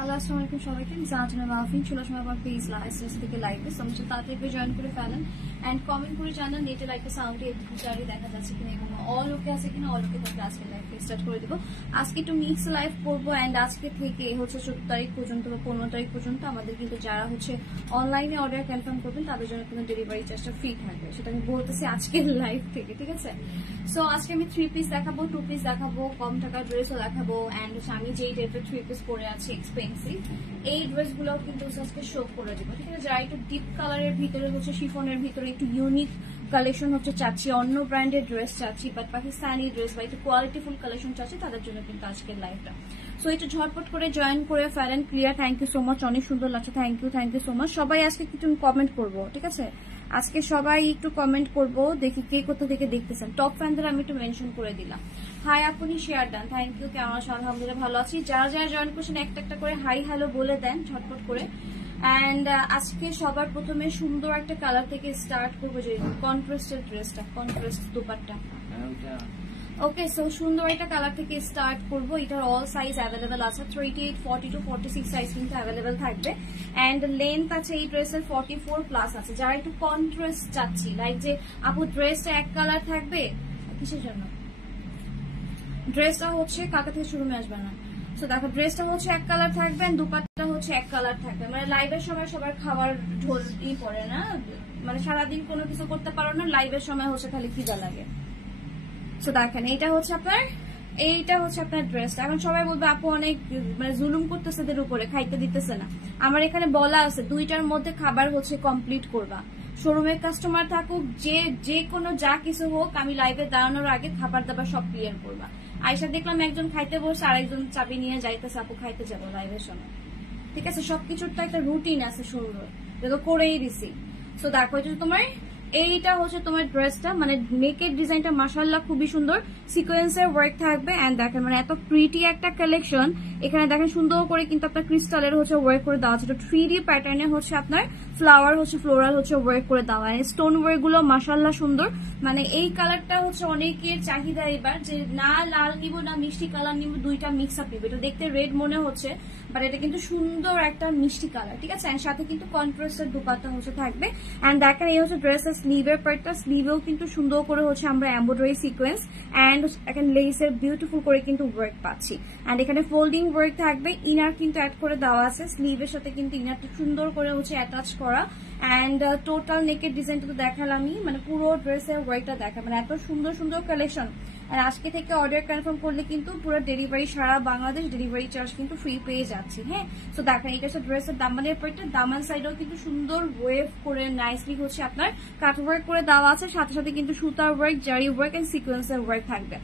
Hello আসসালামু আলাইকুম সবাইকে, জাহানারা মাহফিন চলে আসলাম আমার পেজ লাইভ থেকে লাইভে। সবচেয়ে তাড়াতাড়ি জয়েন করে ফেলেন এন্ড কমেন্ট করে জানান নেটে লাইভে সাউন্ডে একটু দেখা যাচ্ছে কিনা এবং অল ওকে আছে কিনা। অল ওকে থাকলে আজকে লাইভ স্টার্ট করে দিব। আজকে একটু মিক্স লাইভ করবো এন্ড আজকে থেকে হচ্ছে 14 তারিখ পর্যন্ত বা 15 তারিখ পর্যন্ত আমাদের কিন্তু যারা হচ্ছে অনলাইনে অর্ডার কনফার্ম করবেন তাদের জন্য কোনো ডেলিভারি চার্জটা ফ্রি থাকবে, সেটা আমি বলতেছি আজকের লাইভ থেকে, ঠিক আছে? সো আজকে আমি 3 পিস দেখাবো, 2 পিস দেখাবো, কম টাকার ড্রেসও দেখাবো এন্ড আমি যেই টাইপের 3 পিস পরে আছি এক্সপেন্সিভ এই ড্রেস গুলো কিন্তু আজকে শো করে দিব, ঠিক আছে? যারা একটু ডিপ কালারের ভিতরে হচ্ছে শিফনের ভিতরে একটু ইউনিক কালেকশন হচ্ছে চাচ্ছি, অন্য ব্র্যান্ডের ড্রেস চাচ্ছি, বাট পাকিস্তানি ড্রেস বা একটু কোয়ালিটিফুল কালেকশন চাচ্ছি, তাদের জন্য কিন্তু আজকের লাইভটা। সো একটু ঝটপট করে জয়েন করে ফেলেন। ক্রিয়া থ্যাংক ইউ সো মাচ, অনেক সুন্দর লাগছে, থ্যাংক ইউ সো মাচ। সবাই আজকে একটু কমেন্ট করবো, ঠিক আছে? আজকে সবাই একটু কমেন্ট করবো, দেখি কে কোথা থেকে দেখতেছেন। টপ ফ্যানদের আমি একটু মেনশন করে দিলাম। হাই আপনি শেয়ার দেন, থ্যাংক ইউ। কেমন আছেন? আলহামদুলিল্লাহ ভালো আছি। যারা যারা জয়েন করছেন একটা একটা করে হাই হ্যালো বলে দেন ঝটপট করে। এন্ড আজকে সবার প্রথমে সুন্দর একটা কালার থেকে স্টার্ট করবো, যে কন্ট্রাস্টের ড্রেসটা, কন্ট্রাস্ট দুপাট্টা। ওকে, সো সুন্দর একটা কালার থেকে স্টার্ট করবো। এটার অল সাইজ অ্যাভেলেবেল আছে, 38, 42, 46 সাইজ কিন্তু অ্যাভেলেবেল থাকবে এন্ড লেন্থ আছে এই ড্রেসের 44 প্লাস আছে। যারা একটু কন্ট্রাস্ট চাচ্ছি, লাইক যে আপু ড্রেসটা এক কালার থাকবে, কিসের জন্য ড্রেসটা হচ্ছে কাকা থেকে শুরু আসবে না। তো দেখো ড্রেসটা হচ্ছে এক কালার থাকবে এন্ড দুপাট্টা হচ্ছে এক কালার থাকবে। মানে লাইভের সময় সবার খাবার ঢোলই পড়ে না, মানে সারাদিন কোনো কিছু করতে পারো না, লাইভের সময় হচ্ছে খালি খিদা লাগে। তো দেখেন এইটা হচ্ছে আপনার ড্রেসটা। এখন সবাই বলবে আপু অনেক মানে জুলুম করতেছে এদের উপরে, খাইতে দিতেছে না। আমার এখানে বলা আছে 2টার মধ্যে খাবার হচ্ছে কমপ্লিট করবা। শোরুমের কাস্টমার থাকুক, যে কোনো যা কিছু হোক, আমি লাইভে দাঁড়ানোর আগে খাবার দাবার সব ক্লিয়ার করবা। আয়সা দেখলাম একজন খাইতে বসে, আরেকজন চাবি নিয়ে যাইতেছে আপু খাইতে যাবো লাইভের সময়, ঠিক আছে? সবকিছুর তো একটা রুটিন আছে সুন্দর, যেটা করেই দিছি। তো দেখো এটা তোমার, এইটা হচ্ছে তোমার ড্রেসটা, মানে নেকের ডিজাইনটা মাশাআল্লাহ খুবই সুন্দর, সিকোয়েন্সের ওয়ার্ক থাকবে এন্ড দেখেন মানে এত প্রিটি একটা কালেকশন। এখানে দেখেন সুন্দর করে কিন্তু আপনার ক্রিস্টালের হচ্ছে ওয়ার্ক করে দেওয়া আছে, 3D প্যাটার্নে হচ্ছে আপনার ফ্লাওয়ার হচ্ছে ফ্লোরাল হচ্ছে ওয়ার্ক করে দেওয়া, স্টোন ওয়ার্ক গুলো মাশাআল্লাহ সুন্দর। মানে এই কালারটা হচ্ছে অনেকের চাহিদা এবার, যে না লাল নিব না মিষ্টি কালার নিব, দুইটা মিক্স আপ নিব। এটা দেখতে রেড মনে হচ্ছে বাট এটা কিন্তু সুন্দর একটা মিষ্টি কালার, ঠিক আছে? এন্ড সাথে কিন্তু কন্ট্রাস্টের দুপাট্টা হচ্ছে থাকবে এন্ড দেখেন এই হচ্ছে ড্রেসের স্লিভের পার্টটা, স্লিভেও কিন্তু সুন্দর করে হচ্ছে আমরা এমব্রয়ডারি সিকোয়েন্স এন্ড এখানে লেসের বিউটিফুল করে কিন্তু ওয়ার্ক পাচ্ছি এন্ড এখানে ফোল্ডিং ওয়ার্ক থাকবে। ইনার কিন্তু অ্যাড করে দেওয়া আছে, স্লিভের সাথে কিন্তু ইনারটা সুন্দর করে হচ্ছে অ্যাটাচ করা এন্ড টোটাল নেকের ডিজাইনটা তো দেখালামই, মানে পুরো ড্রেসের ওয়ার্কটা দেখা, মানে এত সুন্দর সুন্দর কালেকশন। আর আজকে থেকে অর্ডার কনফার্ম করলে কিন্তু পুরো ডেলিভারি সারা বাংলাদেশ ডেলিভারি চার্জ কিন্তু ফ্রি পেয়ে যাচ্ছি, হ্যাঁ? তো দেখেন এটা হচ্ছে ড্রেসের দামানের পার্টটা, দামান সাইডেও কিন্তু সুন্দর ওয়েভ করে নাইসলি হচ্ছে আপনার কাট ওয়ার্ক করে দেওয়া আছে, সাথে সাথে কিন্তু সুতার ওয়ার্ক, জারি ওয়ার্ক এন্ড সিকোয়েন্সের ওয়ার্ক থাকবে।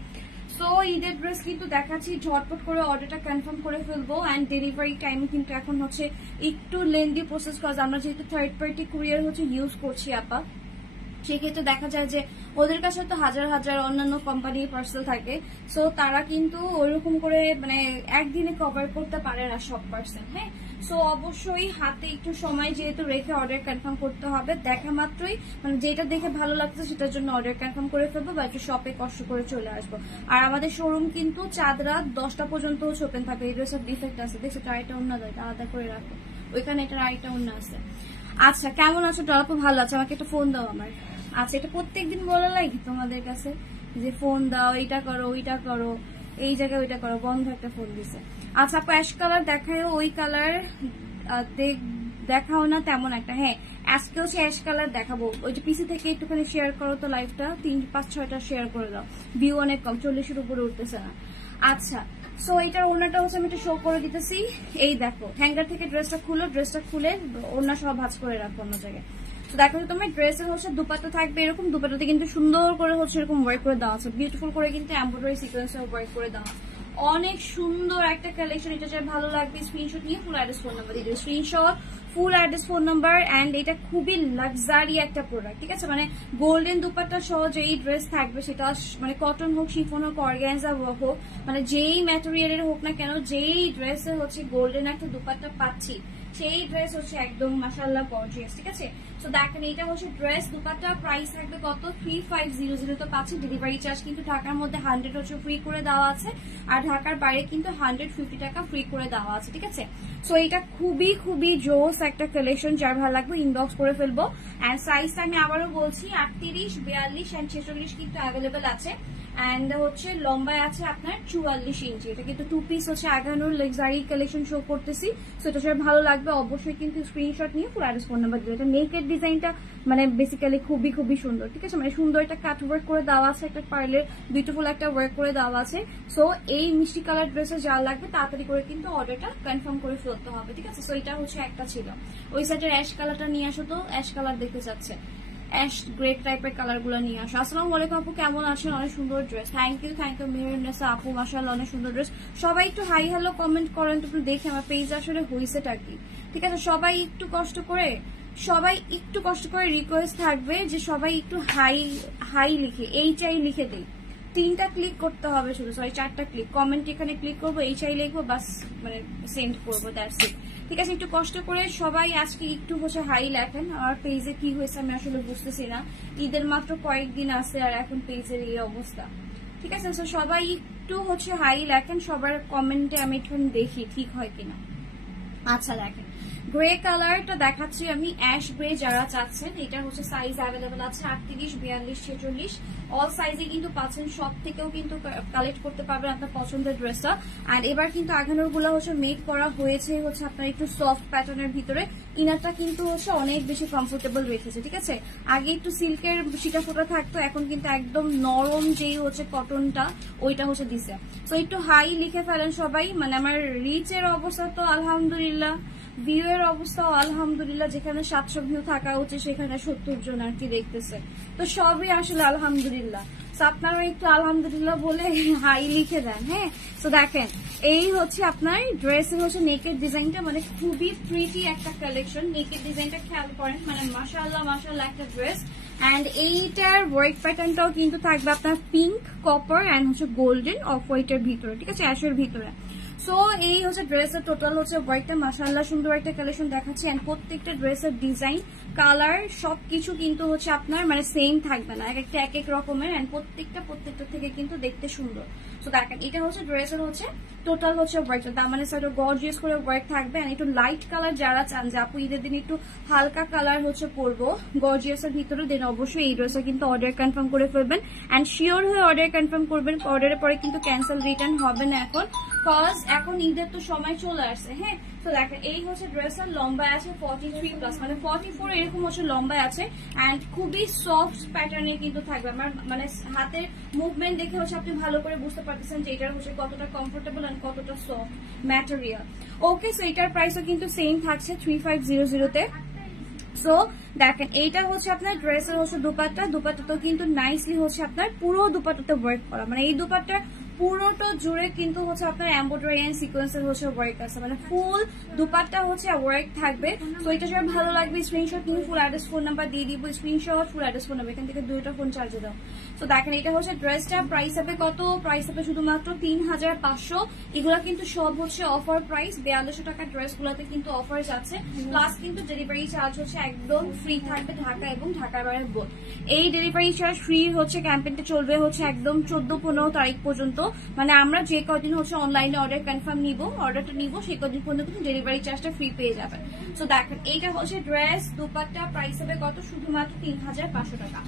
সো ঈদের ড্রেস কিন্তু দেখাচ্ছি, ঝটপট করে অর্ডারটা কনফার্ম করে ফেলবো এন্ড ডেলিভারি টাইম কিন্তু এখন হচ্ছে একটু লেন্দি প্রসেস, কজ আমরা যেহেতু থার্ড পার্টি কুরিয়ার হচ্ছে ইউজ করছি আপা, সেক্ষেত্রে দেখা যায় যে ওদের কাছে তো হাজার হাজার অন্যান্য কোম্পানির পার্সেল থাকে। সো তারা কিন্তু ওইরকম করে মানে একদিনে কভার করতে পারে না সব পার্সেল, হ্যাঁ? সো অবশ্যই হাতে একটু সময় যেহেতু রেখে অর্ডার কনফার্ম করতে হবে। দেখা মাত্রই মানে যেটা দেখে ভালো লাগছে সেটার জন্য অর্ডার কনফার্ম করে ফেলবো বা একটু শপে কষ্ট করে চলে আসবো। আর আমাদের শোরুম কিন্তু চাঁদ রাত 10টা পর্যন্ত ওপেন থাকে। এই ড্রেসের ডিফেক্ট আছে, দেখছো? আরেকটা অন্য দেয়, আলাদা করে রাখো, ওইখানে এটার আরেকটা অন্য আছে। আচ্ছা কেমন আছো? ডলাপু ভালো আছে, আমাকে একটা ফোন দাও আমার। আচ্ছা এটা প্রত্যেকদিন বলা লাগে তোমাদের কাছে যে ফোন দাও, এইটা করো ওইটা করো, এই জায়গায় ওইটা করো, বন্ধ একটা ফোন দিছে। আচ্ছা আপু অ্যাশ কালার দেখাও, ওই কালার দেখাও না তেমন একটা, হ্যাঁ আজকে হচ্ছে অ্যাশ কালার দেখাবো। ওই যে পিসি থেকে একটুখানি শেয়ার করো তো লাইভটা, 3, 5, 6টা শেয়ার করে দাও, ভিউ অনেক কম, 40-এর উপরে উঠতেছে না। আচ্ছা সো এটার ওনাটা হচ্ছে আমি একটু শো করে দিতেছি। এই দেখো হ্যাঙ্গার থেকে ড্রেসটা খুলো, ড্রেসটা খুলে ওনা সব ভাঁজ করে রাখো অন্য জায়গায়। তো দেখো তোমার ড্রেসের হচ্ছে দুপাট্টা থাকবে এরকম, দুপাট্টাতে কিন্তু সুন্দর করে হচ্ছে এরকম ওয়ার্ক করে দেওয়া আছে, বিউটিফুল করে কিন্তু এমব্রয়ডারি সিকোয়েন্সে ওয়ার্ক করে দেওয়া, অনেক সুন্দর একটা কালেকশন। এটা যা ভালো লাগবে স্ক্রিনশট নিয়ে ফুল অ্যাড্রেস ফোন নাম্বার দিয়ে, screenshot full address phone number and এটা খুবই লাক্সারি একটা প্রোডাক্ট, ঠিক আছে? মানে গোল্ডেন দুপাট্টা সহ যেই ড্রেস থাকবে সেটা মানে কটন হোক, শিফন হোক, অর্গানজা হোক, মানে যেই ম্যাটেরিয়ালের হোক না কেন, যেই ড্রেসে হচ্ছে গোল্ডেন একটা দুপাট্টা পাচ্ছি সেই ড্রেস হচ্ছে একদম মাশাআল্লাহ গর্জিয়াস, ঠিক আছে। তো দেখেন এটা হচ্ছে ড্রেস, দুপাট্টা প্রাইস থাকবে কত 3500 তো পাচ্ছেন। ডেলিভারি চার্জ কিন্তু ঢাকার মধ্যে 100 হচ্ছে ফ্রি করে দেওয়া আছে, আর ঢাকার বাইরে কিন্তু 150 টাকা ফ্রি করে দেওয়া আছে, ঠিক আছে। সো এটা খুবই খুবই জোস একটা কালেকশন, যার ভালো লাগবে ইনবক্স করে ফেলবো। এন্ড সাইজটা আমি আবারও বলছি 38, 42 এন্ড 46 কিন্তু অ্যাভেলেবেল আছে। এন্ড হচ্ছে লম্বায় আছে আপনার 44 ইঞ্চি। এটা কিন্তু 2 পিস হচ্ছে আগানোর লাক্সারি কালেকশন শো করতেছি। সো এটা সবাই ভালো লাগবে অবশ্যই কিন্তু স্ক্রিনশট নিয়ে ফুল অ্যাড্রেস ফোন নাম্বার দিবে। এটা নেকেড ডিজাইনটা মানে বেসিক্যালি খুবই খুবই সুন্দর, ঠিক আছে। মানে সুন্দর একটা কাট ওয়ার্ক করে দেওয়া আছে, একটা পার্লের বিউটিফুল একটা ওয়ার্ক করে দেওয়া আছে। সো এই মিষ্টি কালার ড্রেসে যা লাগবে তাড়াতাড়ি করে কিন্তু অর্ডারটা কনফার্ম করে ফেলতে হবে, ঠিক আছে। সো এটা হচ্ছে একটা ছিল। ওই সাইডের অ্যাশ কালারটা নিয়ে আসো তো, অ্যাশ কালার দেখতে চাচ্ছে, অ্যাশ গ্রে টাইপের কালার গুলো নিয়ে আসো। আসসালামু আলাইকুম আপু, কেমন আছেন? অনেক সুন্দর ড্রেস, থ্যাংক ইউ মেহরুন্নেসা আপু, মাশাআল্লাহ অনেক সুন্দর ড্রেস। সবাই একটু হাই হ্যালো কমেন্ট করেন তো, একটু দেখে আমার পেজ আসলে হইছেটা কি, ঠিক আছে। সবাই একটু কষ্ট করে রিকোয়েস্ট থাকবে যে সবাই একটু হাই হাই লিখে, HI লিখে দেই। 3টা ক্লিক করতে হবে শুধু, সরি 4টা ক্লিক, কমেন্ট এখানে ক্লিক করবো, HI লিখবো, বাস মানে সেন্ড করবো, দ্যাটস ইট, ঠিক আছে। একটু কষ্ট করে সবাই আজকে একটু হচ্ছে হাই লেখেন। আমার পেজে কি হয়েছে আমি আসলে বুঝতেছি না, ঈদের মাত্র কয়েকদিন আছে আর এখন পেজের এই অবস্থা, ঠিক আছে। তো সবাই একটু হচ্ছে হাই লেখেন, সবার কমেন্টে আমি একটু দেখি ঠিক হয় কিনা। আচ্ছা দেখেন গ্রে কালারটা দেখাচ্ছি আমি, অ্যাশ গ্রে যারা চাচ্ছেন, এটা হচ্ছে সাইজ অ্যাভেলেবেল আছে 38, 42, 46 অল সাইজে কিন্তু পাচ্ছেন। সব থেকেও কিন্তু কালেক্ট করতে পারবেন আপনার পছন্দের ড্রেসটা। আর এবার কিন্তু আগানোর গুলা হচ্ছে মেক করা হয়েছে হচ্ছে আপনার একটু সফট প্যাটার্নের ভিতরে। ইনারটা কিন্তু হচ্ছে অনেক বেশি কমফোর্টেবল রেখেছে, ঠিক আছে। আগে একটু সিল্কের শিটা ফোটা থাকতো, এখন কিন্তু একদম নরম যেই হচ্ছে কটনটা ওইটা হচ্ছে দিছে। তো একটু হাই লিখে ফেলেন সবাই। মানে আমার রিচের অবস্থা তো আলহামদুলিল্লাহ, ভিউ এর অবস্থাও আলহামদুলিল্লাহ, যেখানে 700 ভিউ থাকা উচিত সেখানে 70 জন আর কি দেখতেছে, তো সবই আসলে আলহামদুলিল্লাহ। আপনারা একটু আলহামদুলিল্লাহ বলে হাই লিখে দেন, হ্যাঁ। তো দেখেন এই হচ্ছে আপনার ড্রেসের হচ্ছে নেকেড ডিজাইনটা, মানে খুবই প্রিটি একটা কালেকশন। নেকেড ডিজাইনটা খেয়াল করেন, মানে মাশাআল্লাহ মাশাআল্লাহ একটা ড্রেস। এন্ড এইটার ওয়ার্ক প্যাটার্নটাও কিন্তু থাকবে আপনার পিঙ্ক, কপার এন্ড হচ্ছে গোল্ডেন অফ হোয়াইটের ভিতরে, ঠিক আছে, অ্যাশের ভিতরে। সো এই হচ্ছে ড্রেসের টোটাল হচ্ছে ওয়ার্কটা, মাশাআল্লাহ সুন্দর একটা কালেকশন দেখাচ্ছে। এন্ড প্রত্যেকটা ড্রেসের ডিজাইন, কালার সবকিছু কিন্তু হচ্ছে আপনার মানে সেম থাকবে না, এক একটা এক এক রকমের। এন্ড প্রত্যেকটা থেকে কিন্তু দেখতে সুন্দর। সো দেখেন এটা হচ্ছে ড্রেসের হচ্ছে টোটাল হচ্ছে ওয়ার্কটা, তার মানে সাইড গর্জিয়াস করে ওয়ার্ক থাকবে। এন্ড একটু লাইট কালার যারা চান যে আপু ঈদের দিন একটু হালকা কালার হচ্ছে পরবো গর্জিয়াসের ভিতরে, দেন অবশ্যই এই ড্রেসটা কিন্তু অর্ডার কনফার্ম করে ফেলবেন। এন্ড শিওর হয়ে অর্ডার কনফার্ম করবেন, অর্ডারের পরে কিন্তু ক্যান্সেল রিটার্ন হবে না এখন, কজ এখন ঈদের তো সময় চলে আসছে, হ্যাঁ। তো দেখেন এই হচ্ছে ড্রেসের লম্বা আছে 43+, মানে 44 এরকম হচ্ছে লম্বা আছে। এন্ড খুবই সফট প্যাটার্নে কিন্তু থাকবে। আমার মানে হাতের মুভমেন্ট দেখে হচ্ছে আপনি ভালো করে বুঝতে পারতেছেন যে এটার হচ্ছে কতটা কমফোর্টেবল এন্ড কতটা সফট ম্যাটেরিয়াল। ওকে, সো এটার প্রাইসও কিন্তু সেম থাকছে 3500 তে। সো দেখেন এইটা হচ্ছে আপনার ড্রেসের হচ্ছে দুপাট্টা তো কিন্তু নাইসলি হচ্ছে আপনার পুরো দুপাট্টাতে ওয়ার্ক করা, মানে এই দুপাট্টা পুরোটা জুড়ে কিন্তু হচ্ছে আপনার এমব্রয়ডারি এন্ড সিকোয়েন্সের হচ্ছে ওয়ার্ক আছে, মানে ফুল দুপাট্টা হচ্ছে ওয়ার্ক থাকবে। তো এটা সব ভালো লাগবে স্ক্রিনশট নিয়ে ফুল অ্যাড্রেস ফোন নাম্বার দিয়ে দিব, screenshot full address phone number, এখান থেকে 2টা ফোন চার্জে দাও। তো দেখেন এটা হচ্ছে ড্রেসটা, প্রাইস হবে কত? প্রাইস হবে শুধুমাত্র 3500। এগুলো কিন্তু সব হচ্ছে অফার প্রাইস, 4200 টাকার ড্রেস গুলোতে কিন্তু অফার যাচ্ছে, প্লাস কিন্তু ডেলিভারি চার্জ হচ্ছে একদম ফ্রি থাকবে ঢাকা এবং ঢাকার বাইরে বোধ। এই ডেলিভারি চার্জ ফ্রি হচ্ছে ক্যাম্পেইনটা চলবে হচ্ছে একদম 14-15 তারিখ পর্যন্ত, মানে আমরা যে কদিন হচ্ছে অনলাইনে অর্ডার কনফার্ম অর্ডারটা নিব সেই কদিন পর্যন্ত কিন্তু ডেলিভারি চার্জটা ফ্রি পেয়ে যাবেন। সো দেখেন এইটা হচ্ছে ড্রেস, দুপাট্টা প্রাইস হবে কত? শুধুমাত্র 3500 টাকা।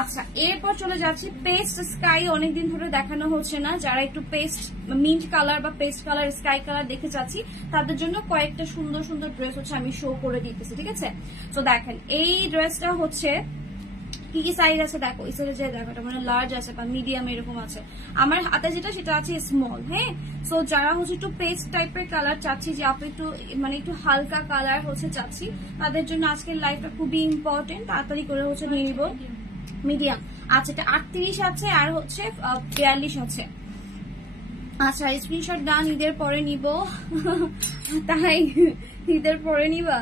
আচ্ছা, এরপর চলে যাচ্ছি পেস্ট স্কাই, অনেকদিন ধরে দেখানো হচ্ছে না, যারা একটু পেস্ট মিন্ট কালার বা পেস্ট কালার স্কাই কালার দেখতে চাচ্ছি তাদের জন্য কয়েকটা সুন্দর সুন্দর ড্রেস হচ্ছে আমি শো করে দিতেছি, ঠিক আছে। তো দেখেন এই ড্রেসটা হচ্ছে কি কি সাইজ আছে দেখো, এই সাইজে দেখো, এটা মানে লার্জ আছে বা মিডিয়াম এরকম আছে, আমার হাতে যেটা সেটা আছে স্মল, হ্যাঁ। সো যারা হচ্ছে একটু পেস্ট টাইপের কালার চাচ্ছি, যে আপনি একটু মানে একটু হালকা কালার হচ্ছে চাচ্ছি, তাদের জন্য আজকের লাইফটা খুবই ইম্পর্টেন্ট, তাড়াতাড়ি করে হচ্ছে নিয়ে নিব। মিডিয়াম আচ্ছা, এটা 38 আছে আর হচ্ছে 42 আছে। আচ্ছা, স্ক্রিনশট ডান, ঈদের পরে নিব তাই ঈদের পরে নিবা,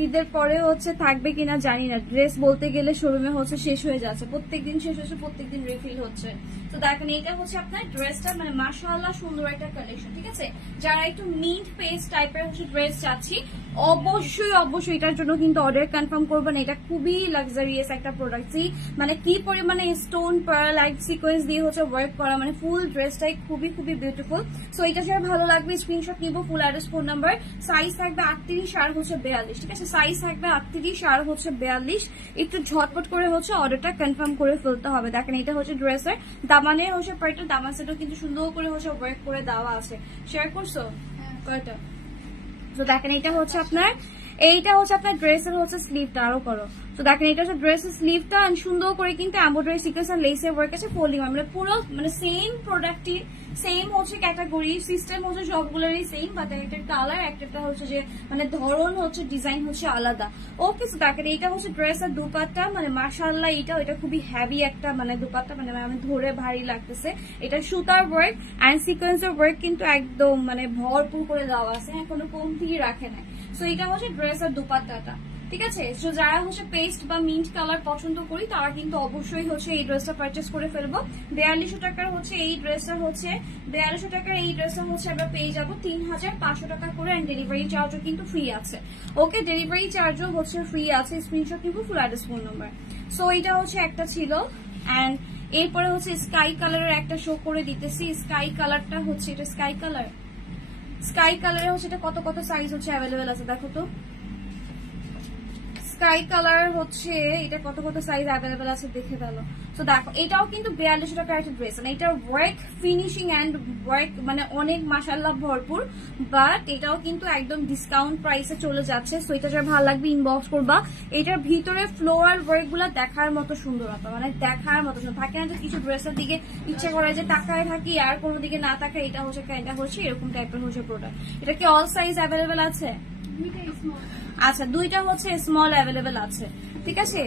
ঈদের পরে হচ্ছে থাকবে কিনা জানি না, ড্রেস বলতে গেলে শোরুমে হচ্ছে শেষ হয়ে যাচ্ছে, প্রত্যেকদিন শেষ হচ্ছে, প্রত্যেকদিন রিফিল হচ্ছে। তো দেখেন এটা হচ্ছে আপনার ড্রেসটা, মানে মাশাআল্লাহ সুন্দর একটা কালেকশন, ঠিক আছে। যারা একটু মিন্ট পেস্ট টাইপের হচ্ছে ড্রেস চাচ্ছি, অবশ্যই অবশ্যই এটার জন্য কিন্তু অর্ডার কনফার্ম করবেন। এটা খুবই লাক্সারিয়াস একটা প্রোডাক্ট, মানে কি পরিমাণে স্টোন পার্ল লাইট সিকোয়েন্স দিয়ে হচ্ছে ওয়ার্ক করা, মানে ফুল ড্রেসটাই খুবই খুবই বিউটিফুল। সো এটা যারা ভালো লাগবে স্ক্রিনশট নিব, ফুল অ্যাড্রেস ফোন নাম্বার, সাইজ থাকবে 38 আর হচ্ছে 42, ঠিক আছে। সাইজ থাকবে 38 আর হচ্ছে 42, একটু ঝটপট করে হচ্ছে অর্ডারটা কনফার্ম করে ফেলতে হবে। দেখেন এটা হচ্ছে ড্রেসের দামানে হচ্ছে পার্টটা, দামান সেটাও কিন্তু সুন্দর করে হচ্ছে ওয়ার্ক করে দেওয়া আছে। শেয়ার করছো কয়টা? তো দেখেন এটা হচ্ছে আপনার, এইটা হচ্ছে আপনার ড্রেসের হচ্ছে স্লিভটা, আরো করো। তো দেখেন এটা হচ্ছে ড্রেসের স্লিভটা, সুন্দর করে কিন্তু এমব্রয়ডারি সিকোয়েন্স আর লেসের ওয়ার্ক আছে, ফোল্ডিং, মানে পুরো মানে সেম প্রোডাক্টই, সেম হচ্ছে ক্যাটাগরি, সিস্টেম হচ্ছে সবগুলোরই সেম, বাট একটা কালার একটা হচ্ছে যে মানে ধরন হচ্ছে ডিজাইন হচ্ছে আলাদা। ওকে, তো দেখেন এটা হচ্ছে ড্রেসের দুপাট্টা, মানে মাশাআল্লাহ এটা খুবই হেভি একটা মানে দুপাট্টা, মানে আমি ধরে ভারী লাগতেছে। এটা সুতার ওয়ার্ক এন্ড সিকোয়েন্সের ওয়ার্ক কিন্তু একদম মানে ভরপুর করে দেওয়া আছে, কোনো কমতি রাখে না। সো এটা হচ্ছে ড্রেসের দুপাট্টাটা, ঠিক আছে। সো যারা হচ্ছে পেস্ট বা মিন্ট কালার পছন্দ করি তারা কিন্তু অবশ্যই হচ্ছে এই ড্রেসটা পারচেস করে ফেলবো। 4200 টাকার হচ্ছে এই ড্রেসটা হচ্ছে, 4200 টাকার এই ড্রেসটা হচ্ছে আমরা পেয়ে যাবো 3500 টাকা করে, এন্ড ডেলিভারি চার্জও কিন্তু ফ্রি আছে। ওকে, ডেলিভারি চার্জও হচ্ছে ফ্রি আছে, স্ক্রিনশট নিব, ফুল অ্যাড্রেস ফোন নাম্বার। সো এটা হচ্ছে একটা ছিল, এন্ড এরপরে হচ্ছে স্কাই কালারের একটা শো করে দিতেছি। স্কাই কালারটা হচ্ছে, এটা স্কাই কালার, স্কাই কালারে হচ্ছে এটা কত কত সাইজ হচ্ছে অ্যাভেলেবেল আছে দেখো তো। স্কাই কালার হচ্ছে এটা কত কত সাইজ অ্যাভেলেবেল আছে দেখে ফেলো। তো দেখো এটাও কিন্তু 4200 টাকার একটা ড্রেস, মানে এটার ওয়ার্ক ফিনিশিং এন্ড ওয়ার্ক মানে অনেক মাশাআল্লাহ ভরপুর, বাট এটাও কিন্তু একদম ডিসকাউন্ট প্রাইসে চলে যাচ্ছে। সো এটা যার ভালো লাগবে ইনবক্স করবা। এটার ভিতরে ফ্লোরাল ওয়ার্ক গুলা দেখার মতো সুন্দরতা, মানে দেখার মতো সুন্দর থাকে না যে কিছু ড্রেসের দিকে ইচ্ছা করে যে তাকায় থাকি আর কোনো দিকে না তাকায়, এটা হচ্ছে এটা হচ্ছে এরকম টাইপের হচ্ছে প্রোডাক্ট। এটা কি অল সাইজ অ্যাভেলেবেল আছে? আচ্ছা, দুইটা হচ্ছে স্মল অ্যাভেলেবেল আছে, ঠিক আছে।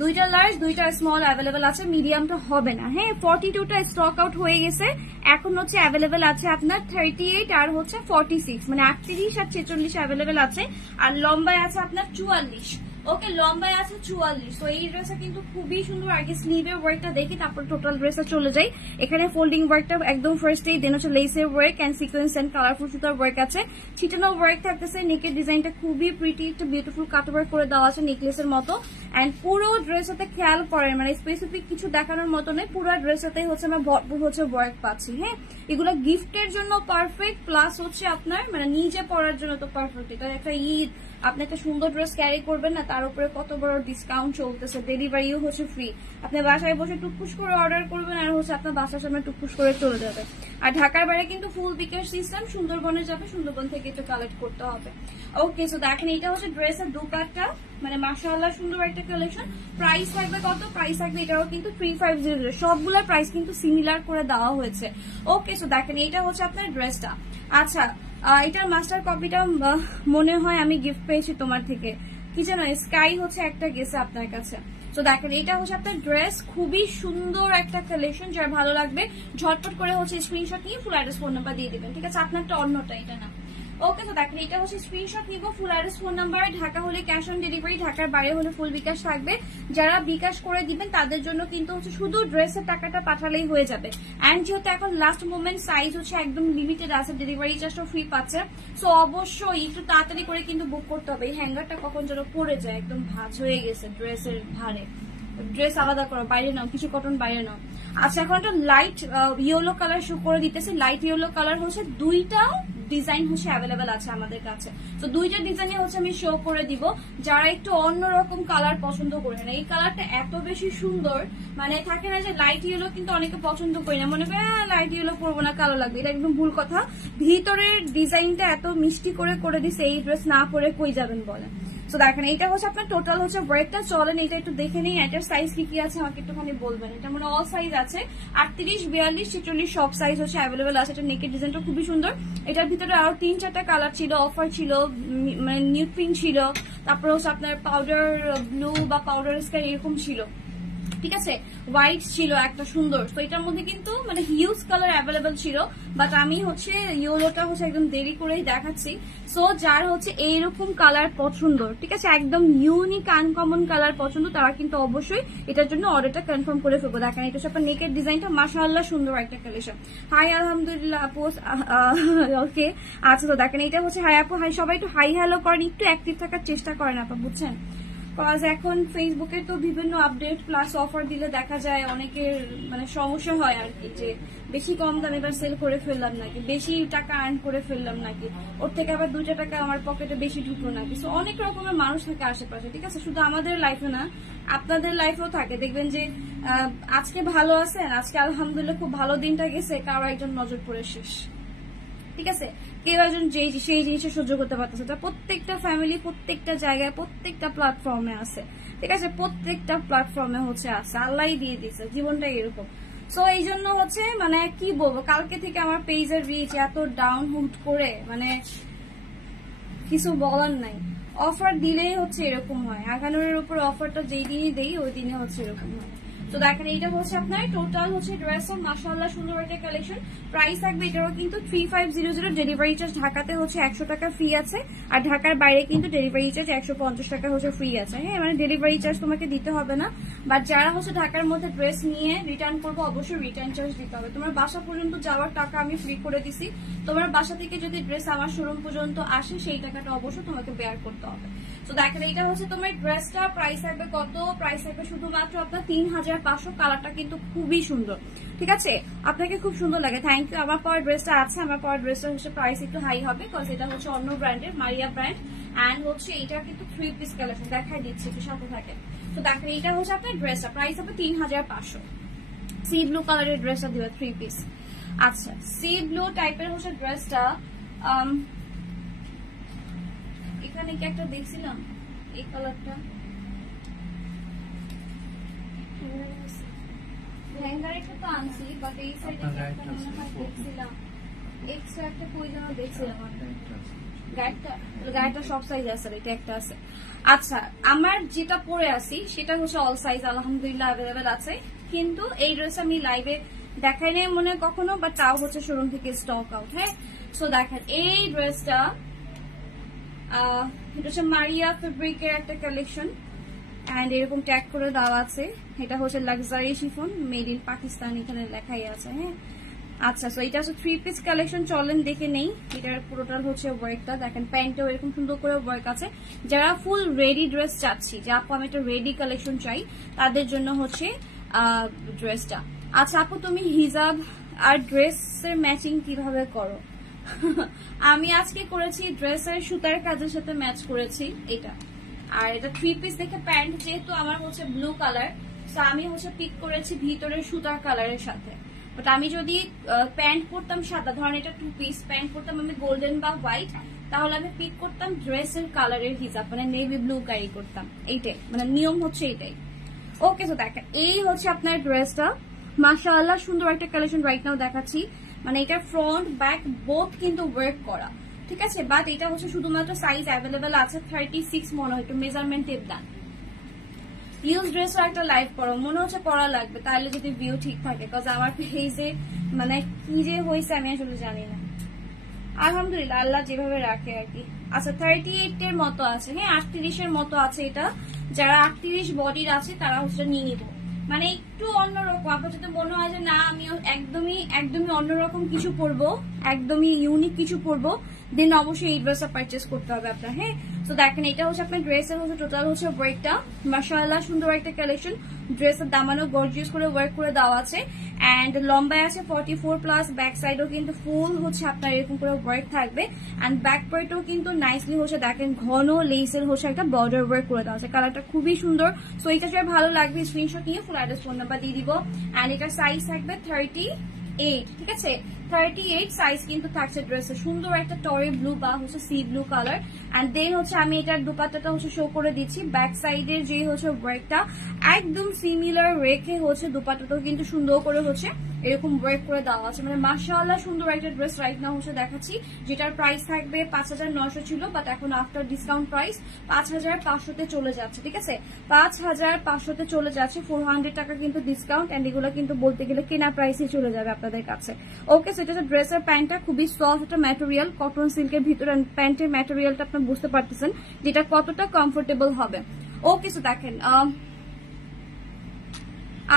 দুইটা লার্জ দুইটা স্মল অ্যাভেলেবেল আছে, মিডিয়ামটা হবে না। হ্যাঁ, 42টা স্টক আউট হয়ে গেছে, এখন হচ্ছে অ্যাভেলেবেল আছে আপনার 38 আর হচ্ছে 46, মানে 38 আর 46 অ্যাভেলেবেল আছে, আর লম্বায় আছে আপনার 44। ওকে, লম্বায় আছে 44। তো এই ড্রেসটা কিন্তু খুবই সুন্দর। আগে স্লিভের ওয়ার্কটা দেখি, তারপর টোটাল ড্রেসটা চলে যাই। এখানে ফোল্ডিং ওয়ার্কটা একদম ফার্স্টেই, দেন হচ্ছে লেসের work and sequence and colourful সুতার ওয়ার্ক আছে, ছিটানো ওয়ার্ক থাকতেছে। নেকের ডিজাইনটা খুবই প্রিটি, একটা বিউটিফুল কাট ওয়ার্ক করে দেওয়া আছে নেকলেসের মতো। এন্ড পুরো ড্রেসটাতে খেয়াল করেন, মানে স্পেসিফিক কিছু দেখানোর মতো নেই, পুরো ড্রেসটাতেই হচ্ছে আমরা ভরপুর হচ্ছে ওয়ার্ক পাচ্ছি। হ্যাঁ, এগুলো গিফটের জন্য পারফেক্ট, প্লাস হচ্ছে আপনার মানে নিজে পরার জন্য তো পারফেক্ট। এটা একটা ঈদ, আপনি একটা সুন্দর ড্রেস ক্যারি করবেন না, তার উপরে কত বড় ডিসকাউন্ট চলতেছে, ডেলিভারিও হচ্ছে ফ্রি। আপনি বাসায় বসে টুকপুস করে অর্ডার করবেন আর হচ্ছে আপনার বাসার সামনে টুকপুস করে চলে যাবে। আর ঢাকার বাইরে কিন্তু ফুল বিকাশ সিস্টেম, সুন্দরবনে যাবে, সুন্দরবন থেকে একটু কালেক্ট করতে হবে। ওকে, সো দেখেন এটা হচ্ছে ড্রেসের দুপাট্টা, মানে মাশাআল্লাহ সুন্দর একটা কালেকশন। প্রাইস থাকবে কত? প্রাইস থাকবে এটাও কিন্তু 3500, সবগুলোর প্রাইস কিন্তু সিমিলার করে দেওয়া হয়েছে। ওকে, সো দেখেন এটা হচ্ছে আপনার ড্রেসটা। আচ্ছা, এটার মাস্টার কপিটা মনে হয় আমি গিফট পেয়েছি তোমার থেকে, কি জানো, স্কাই হচ্ছে একটা গেছে আপনার কাছে। তো দেখেন এটা হচ্ছে আপনার ড্রেস, খুবই সুন্দর একটা কালেকশন। যার ভালো লাগবে ঝটপট করে হচ্ছে স্ক্রিনশট নিয়ে ফুল অ্যাড্রেস ফোন নাম্বার দিয়ে দিবেন, ঠিক আছে। আপনারটা অন্যটা, এটা না। ওকে, তো দেখেন এটা হচ্ছে স্ক্রিনশট নিব, ফুল অ্যাড্রেস ফোন নাম্বার, ঢাকা হলে ক্যাশ অন ডেলিভারি, ঢাকার বাইরে হলে ফুল বিকাশ থাকবে। যারা বিকাশ করে দিবেন তাদের জন্য কিন্তু হচ্ছে শুধু ড্রেসের টাকাটা পাঠালেই হয়ে যাবে। এন্ড যেহেতু এখন লাস্ট মোমেন্ট, সাইজ হচ্ছে একদম লিমিটেড আছে, ডেলিভারি চার্জও ফ্রি পাচ্ছে। সো অবশ্যই একটু তাড়াতাড়ি করে কিন্তু বুক করতে হবে। এই হ্যাঙ্গারটা কখন যেন পড়ে যায়, একদম ভাঁজ হয়ে গেছে ড্রেসের ভারে। ড্রেস আলাদা করো, বাইরে নাও, কিছু কটন বাইরে নাও। আচ্ছা, এখন একটা লাইট ইয়েলো কালার শো করে দিতেছি। লাইট ইয়েলো কালার হচ্ছে দুইটা ডিজাইন হচ্ছে অ্যাভেলেবেল আছে আমাদের কাছে। তো দুইটা ডিজাইনে হচ্ছে আমি শো করে দিব। যারা একটু অন্যরকম কালার পছন্দ করেন, এই কালারটা এত বেশি সুন্দর, মানে থাকে না যে লাইট ইয়েলো কিন্তু অনেকে পছন্দ করি না, মনে করে লাইট ইয়েলো পরবো না, কালো লাগবে, এটা একদম ভুল কথা। ভিতরের ডিজাইনটা এত মিষ্টি করে দিছে, এই ড্রেস না পরে কই যাবেন বলেন। তো দেখেন এটা হচ্ছে আপনার টোটাল হচ্ছে ওয়েটটা, চলেন এটা একটু দেখে নেই। এটার সাইজ কি কি আছে আমাকে একটুখানি বলবেন। এটা মানে অল সাইজ আছে, 38, 42, 46 সব সাইজ হচ্ছে অ্যাভেলেবেল আছে। এটা নেকের ডিজাইনটা খুবই সুন্দর। এটার ভিতরে আরো 3-4টা কালার ছিল, অফার ছিল, মানে নিউড পিঙ্ক ছিল, তারপরে হচ্ছে আপনার পাউডার ব্লু বা পাউডার স্কাই এরকম ছিল। ঠিক আছে, হোয়াইট ছিল একটা সুন্দর। তো এটার মধ্যে কিন্তু মানে হিউজ কালার অ্যাভেলেবেল ছিল, বাট আমি হচ্ছে ইয়েলোটা হচ্ছে একদম দেরি করেই দেখাচ্ছি। সো যার হচ্ছে এইরকম কালার পছন্দ, ঠিক আছে, একদম ইউনিক আনকমন কালার পছন্দ, তারা কিন্তু অবশ্যই এটার জন্য অর্ডারটা কনফার্ম করে ফেলবো। দেখেন এটা হচ্ছে আপনার নেকের ডিজাইনটা, মাশাআল্লাহ সুন্দর একটা কালেকশন। হাই আলহামদুলিল্লাহ আপু, ওকে। আচ্ছা তো দেখেন এটা হচ্ছে হাই আপু, হাই। সবাই একটু হাই হ্যালো করেন, একটু অ্যাক্টিভ থাকার চেষ্টা করেন আপু, বুঝছেন? কজ এখন ফেসবুকে তো বিভিন্ন আপডেট প্লাস অফার দিলে দেখা যায় অনেকের মানে সমস্যা হয় আর কি, যে বেশি কম দামে এবার সেল করে ফেললাম নাকি, বেশি টাকা আর্ন করে ফেললাম নাকি, ওর থেকে আবার 2টা টাকা আমার পকেটে বেশি ঢুকলো নাকি। সো অনেক রকমের মানুষ থাকে আশেপাশে, ঠিক আছে, শুধু আমাদের লাইফে না আপনাদের লাইফেও থাকে। দেখবেন যে আজকে ভালো আছেন, আজকে আলহামদুলিল্লাহ খুব ভালো দিনটা গেছে, কারো একজন নজর পড়ে শেষ, ঠিক আছে, কেউ একজন সেই জিনিসটা সহ্য করতে পারতেছে। এটা প্রত্যেকটা ফ্যামিলি, প্রত্যেকটা জায়গায়, প্রত্যেকটা প্ল্যাটফর্মে আছে, ঠিক আছে, প্রত্যেকটা প্ল্যাটফর্মে হচ্ছে আছে, আল্লাহ দিয়ে দিচ্ছে, জীবনটা এরকম। সো এই জন্য হচ্ছে মানে কি বলবো, কালকে থেকে আমার পেজের রিচ এত ডাউন হুট করে, মানে কিছু বলার নাই। অফার দিলেই হচ্ছে এরকম হয়, 11-এর উপর অফারটা যেই দিনই দেই ওই দিনে হচ্ছে এরকম হয়। তো দেখেন এইটা হচ্ছে আপনার টোটাল হচ্ছে ড্রেসের মাশাআল্লাহ সুন্দর একটা কালেকশন। প্রাইস থাকবে এটারও কিন্তু 3500, ডেলিভারি চার্জ ঢাকাতে হচ্ছে 100 টাকা ফ্রি আছে, আর ঢাকার বাইরে কিন্তু ডেলিভারি চার্জ 150 টাকা হচ্ছে ফ্রি আছে। হ্যাঁ, মানে ডেলিভারি চার্জ তোমাকে দিতে হবে না, বাট যারা হচ্ছে ঢাকার মধ্যে ড্রেস নিয়ে রিটার্ন করবো অবশ্যই রিটার্ন চার্জ দিতে হবে। তোমার বাসা পর্যন্ত যাওয়ার টাকা আমি ফ্রি করে দিছি, তোমার বাসা থেকে যদি ড্রেস আমার শোরুম পর্যন্ত আসে সেই টাকাটা অবশ্যই তোমাকে বেয়ার করতে হবে। তো দেখেন এটা হচ্ছে তোমার ড্রেসটা প্রাইস থাকবে কত, প্রাইস থাকবে শুধুমাত্র আপনার 3500। কালারটা কিন্তু খুবই সুন্দর, ঠিক আছে, আপনাকে খুব সুন্দর লাগে। Thank you. আমার পাওয়ার ড্রেসটা আছে, আমার পাওয়ার ড্রেসটা হচ্ছে প্রাইস একটু হাই হবে, বিকজ এটা হচ্ছে অন্য ব্র্যান্ডের, মারিয়া ব্র্যান্ড, অ্যান্ড হচ্ছে এটা কিন্তু 3 পিস কালেকশন, দেখাই দিচ্ছি একটু সাথে থাকে। তো দেখেন এটা হচ্ছে আপনার ড্রেসটা প্রাইস হবে 3500। সি ব্লু কালারের ড্রেসটা দিবে 3 পিস। আচ্ছা, সি ব্লু টাইপের হচ্ছে ড্রেসটা, এখানে কি একটা দেখছিলাম এই কালারটা, লেহেঙ্গার একটা তো আনছি, বাট এই সাইডে একটা মনে হয় দেখছিলাম, এক্সট্রা একটা কই যেন দেখছিলাম, গায়েরটা সব সাইজ আছে, এটা একটা আছে। আচ্ছা, আমার যেটা পরে আছি সেটা হচ্ছে অল সাইজ আলহামদুলিল্লাহ অ্যাভেলেবেল আছে, কিন্তু এই ড্রেস আমি লাইভে দেখাই নাই মনে হয় কখনো, বা তাও হচ্ছে শোরুম থেকে স্টক আউট। হ্যাঁ, সো দেখেন এই ড্রেসটা এটা হচ্ছে মারিয়া ফেব্রিকের একটা কালেকশন, এন্ড এরকম ট্যাগ করে দেওয়া আছে, এটা হচ্ছে luxury chiffon made in Pakistan, এখানে লেখাই আছে। হ্যাঁ, আচ্ছা, সো এটা হচ্ছে 3 পিস কালেকশন, চলেন দেখে নেই। এটার পুরোটার হচ্ছে ওয়ার্কটা দেখেন, প্যান্টেও এরকম সুন্দর করে ওয়ার্ক আছে। যারা ফুল রেডি ড্রেস চাচ্ছি, যে আপু আমি একটা রেডি কালেকশন চাই, তাদের জন্য হচ্ছে ড্রেসটা। আচ্ছা আপু, তুমি হিজাব আর ড্রেসের ম্যাচিং কিভাবে করো? আমি আজকে করেছি ড্রেসের সুতার কাজের সাথে ম্যাচ করেছি এটা, আর এটা 3 পিস দেখে প্যান্ট যেহেতু আমার হচ্ছে ব্লু কালার, তো আমি হচ্ছে পিক করেছি ভিতরের সুতার কালারের সাথে। বাট আমি যদি প্যান্ট পরতাম সাদা, ধরেন এটা 2 পিস প্যান্ট পরতাম আমি গোল্ডেন বা হোয়াইট, তাহলে আমি পিক করতাম ড্রেসের কালারের হিজাব, মানে নেভি ব্লু ক্যারি করতাম, এইটাই মানে নিয়ম হচ্ছে এটাই। ওকে, তো দেখেন এই হচ্ছে আপনার ড্রেসটা, মাশাআল্লাহ সুন্দর একটা কালেকশন রাইট নাও দেখাচ্ছি। মানে এটা ফ্রন্ট ব্যাক বোথ কিন্তু ওয়ার্ক করা, ঠিক আছে, বাট এটা হচ্ছে শুধুমাত্র সাইজ অ্যাভেলেবেল আছে 36 মনে হয়, একটু মেজারমেন্ট টেপ দেন। ইউজ ড্রেস একটা লাইভ করো, মনে হচ্ছে করা লাগবে তাহলে যদি ভিউ ঠিক থাকে, বিকজ আমার পেজে মানে কি যে হয়েছে আমি আসলে জানি না, আলহামদুলিল্লাহ আল্লাহ যেভাবে রাখে আর কি। আচ্ছা, 38 এর মতো আছে, হ্যাঁ 38 এর মতো আছে এটা, যারা 38 বডির আছে তারা হচ্ছে নিয়ে নিব, মানে একটু অন্যরকম। আপনার যদি মনে হয় যে না আমি একদমই অন্যরকম কিছু পরবো, একদমই ইউনিক কিছু পরবো, দেন অবশ্যই এই ড্রেসটা পারচেস করতে হবে আপনার। হ্যাঁ, তো দেখেন এটা হচ্ছে আপনার ড্রেসের হচ্ছে টোটাল হচ্ছে ওয়ার্কটা, মাশাআল্লাহ সুন্দর একটা কালেকশন। ড্রেসের দামানো গর্জিয়াস করে ওয়ার্ক করে দেওয়া আছে, এন্ড লম্বায় আছে 44+, ব্যাক সাইডও কিন্তু ফুল হচ্ছে আপনার এরকম করে ওয়ার্ক থাকবে, এন্ড ব্যাক পার্টও কিন্তু নাইসলি হচ্ছে দেখেন ঘন লেসের হচ্ছে একটা বর্ডার ওয়ার্ক করে দেওয়া আছে। কালারটা খুবই সুন্দর। সো এটা যদি ভালো লাগবে স্ক্রিনশট নিয়ে ফুল অ্যাড্রেস ফোন নাম্বার দিয়ে দিব, এন্ড এটার সাইজ থাকবে 38, ঠিক আছে, 38 সাইজ কিন্তু থাকছে ড্রেসে। সুন্দর একটা টরি ব্লু বা হচ্ছে sea blue colour, and then হচ্ছে আমি এটার দুপাট্টাটা হচ্ছে শো করে দিচ্ছি। ব্যাক সাইডের যে হচ্ছে ওয়ার্কটা একদম সিমিলার রেখে হচ্ছে দুপাট্টাটাও কিন্তু সুন্দর করে হচ্ছে এরকম ওয়ার্ক করে দেওয়া আছে, মানে মাশাআল্লাহ সুন্দর একটা ড্রেস রাইট নাও হচ্ছে দেখাচ্ছি, যেটার প্রাইস থাকবে 5900 ছিল, বাট এখন আফটার ডিসকাউন্ট প্রাইস 5500-তে চলে যাচ্ছে। ঠিক আছে, 5500-তে চলে যাচ্ছে, 400 টাকা কিন্তু ডিসকাউন্ট, এন্ড এগুলো কিন্তু বলতে গেলে কেনা প্রাইসে চলে যাবে আপনাদের কাছে। ওকে, সো এটা হচ্ছে ড্রেসের প্যান্টটা, খুবই সফট একটা ম্যাটেরিয়াল, কটন সিল্কের ভিতরে প্যান্টের ম্যাটেরিয়ালটা আপনি বুঝতে পারতেছেন যেটা কতটা কমফোর্টেবল হবে। ওকে, সো দেখেন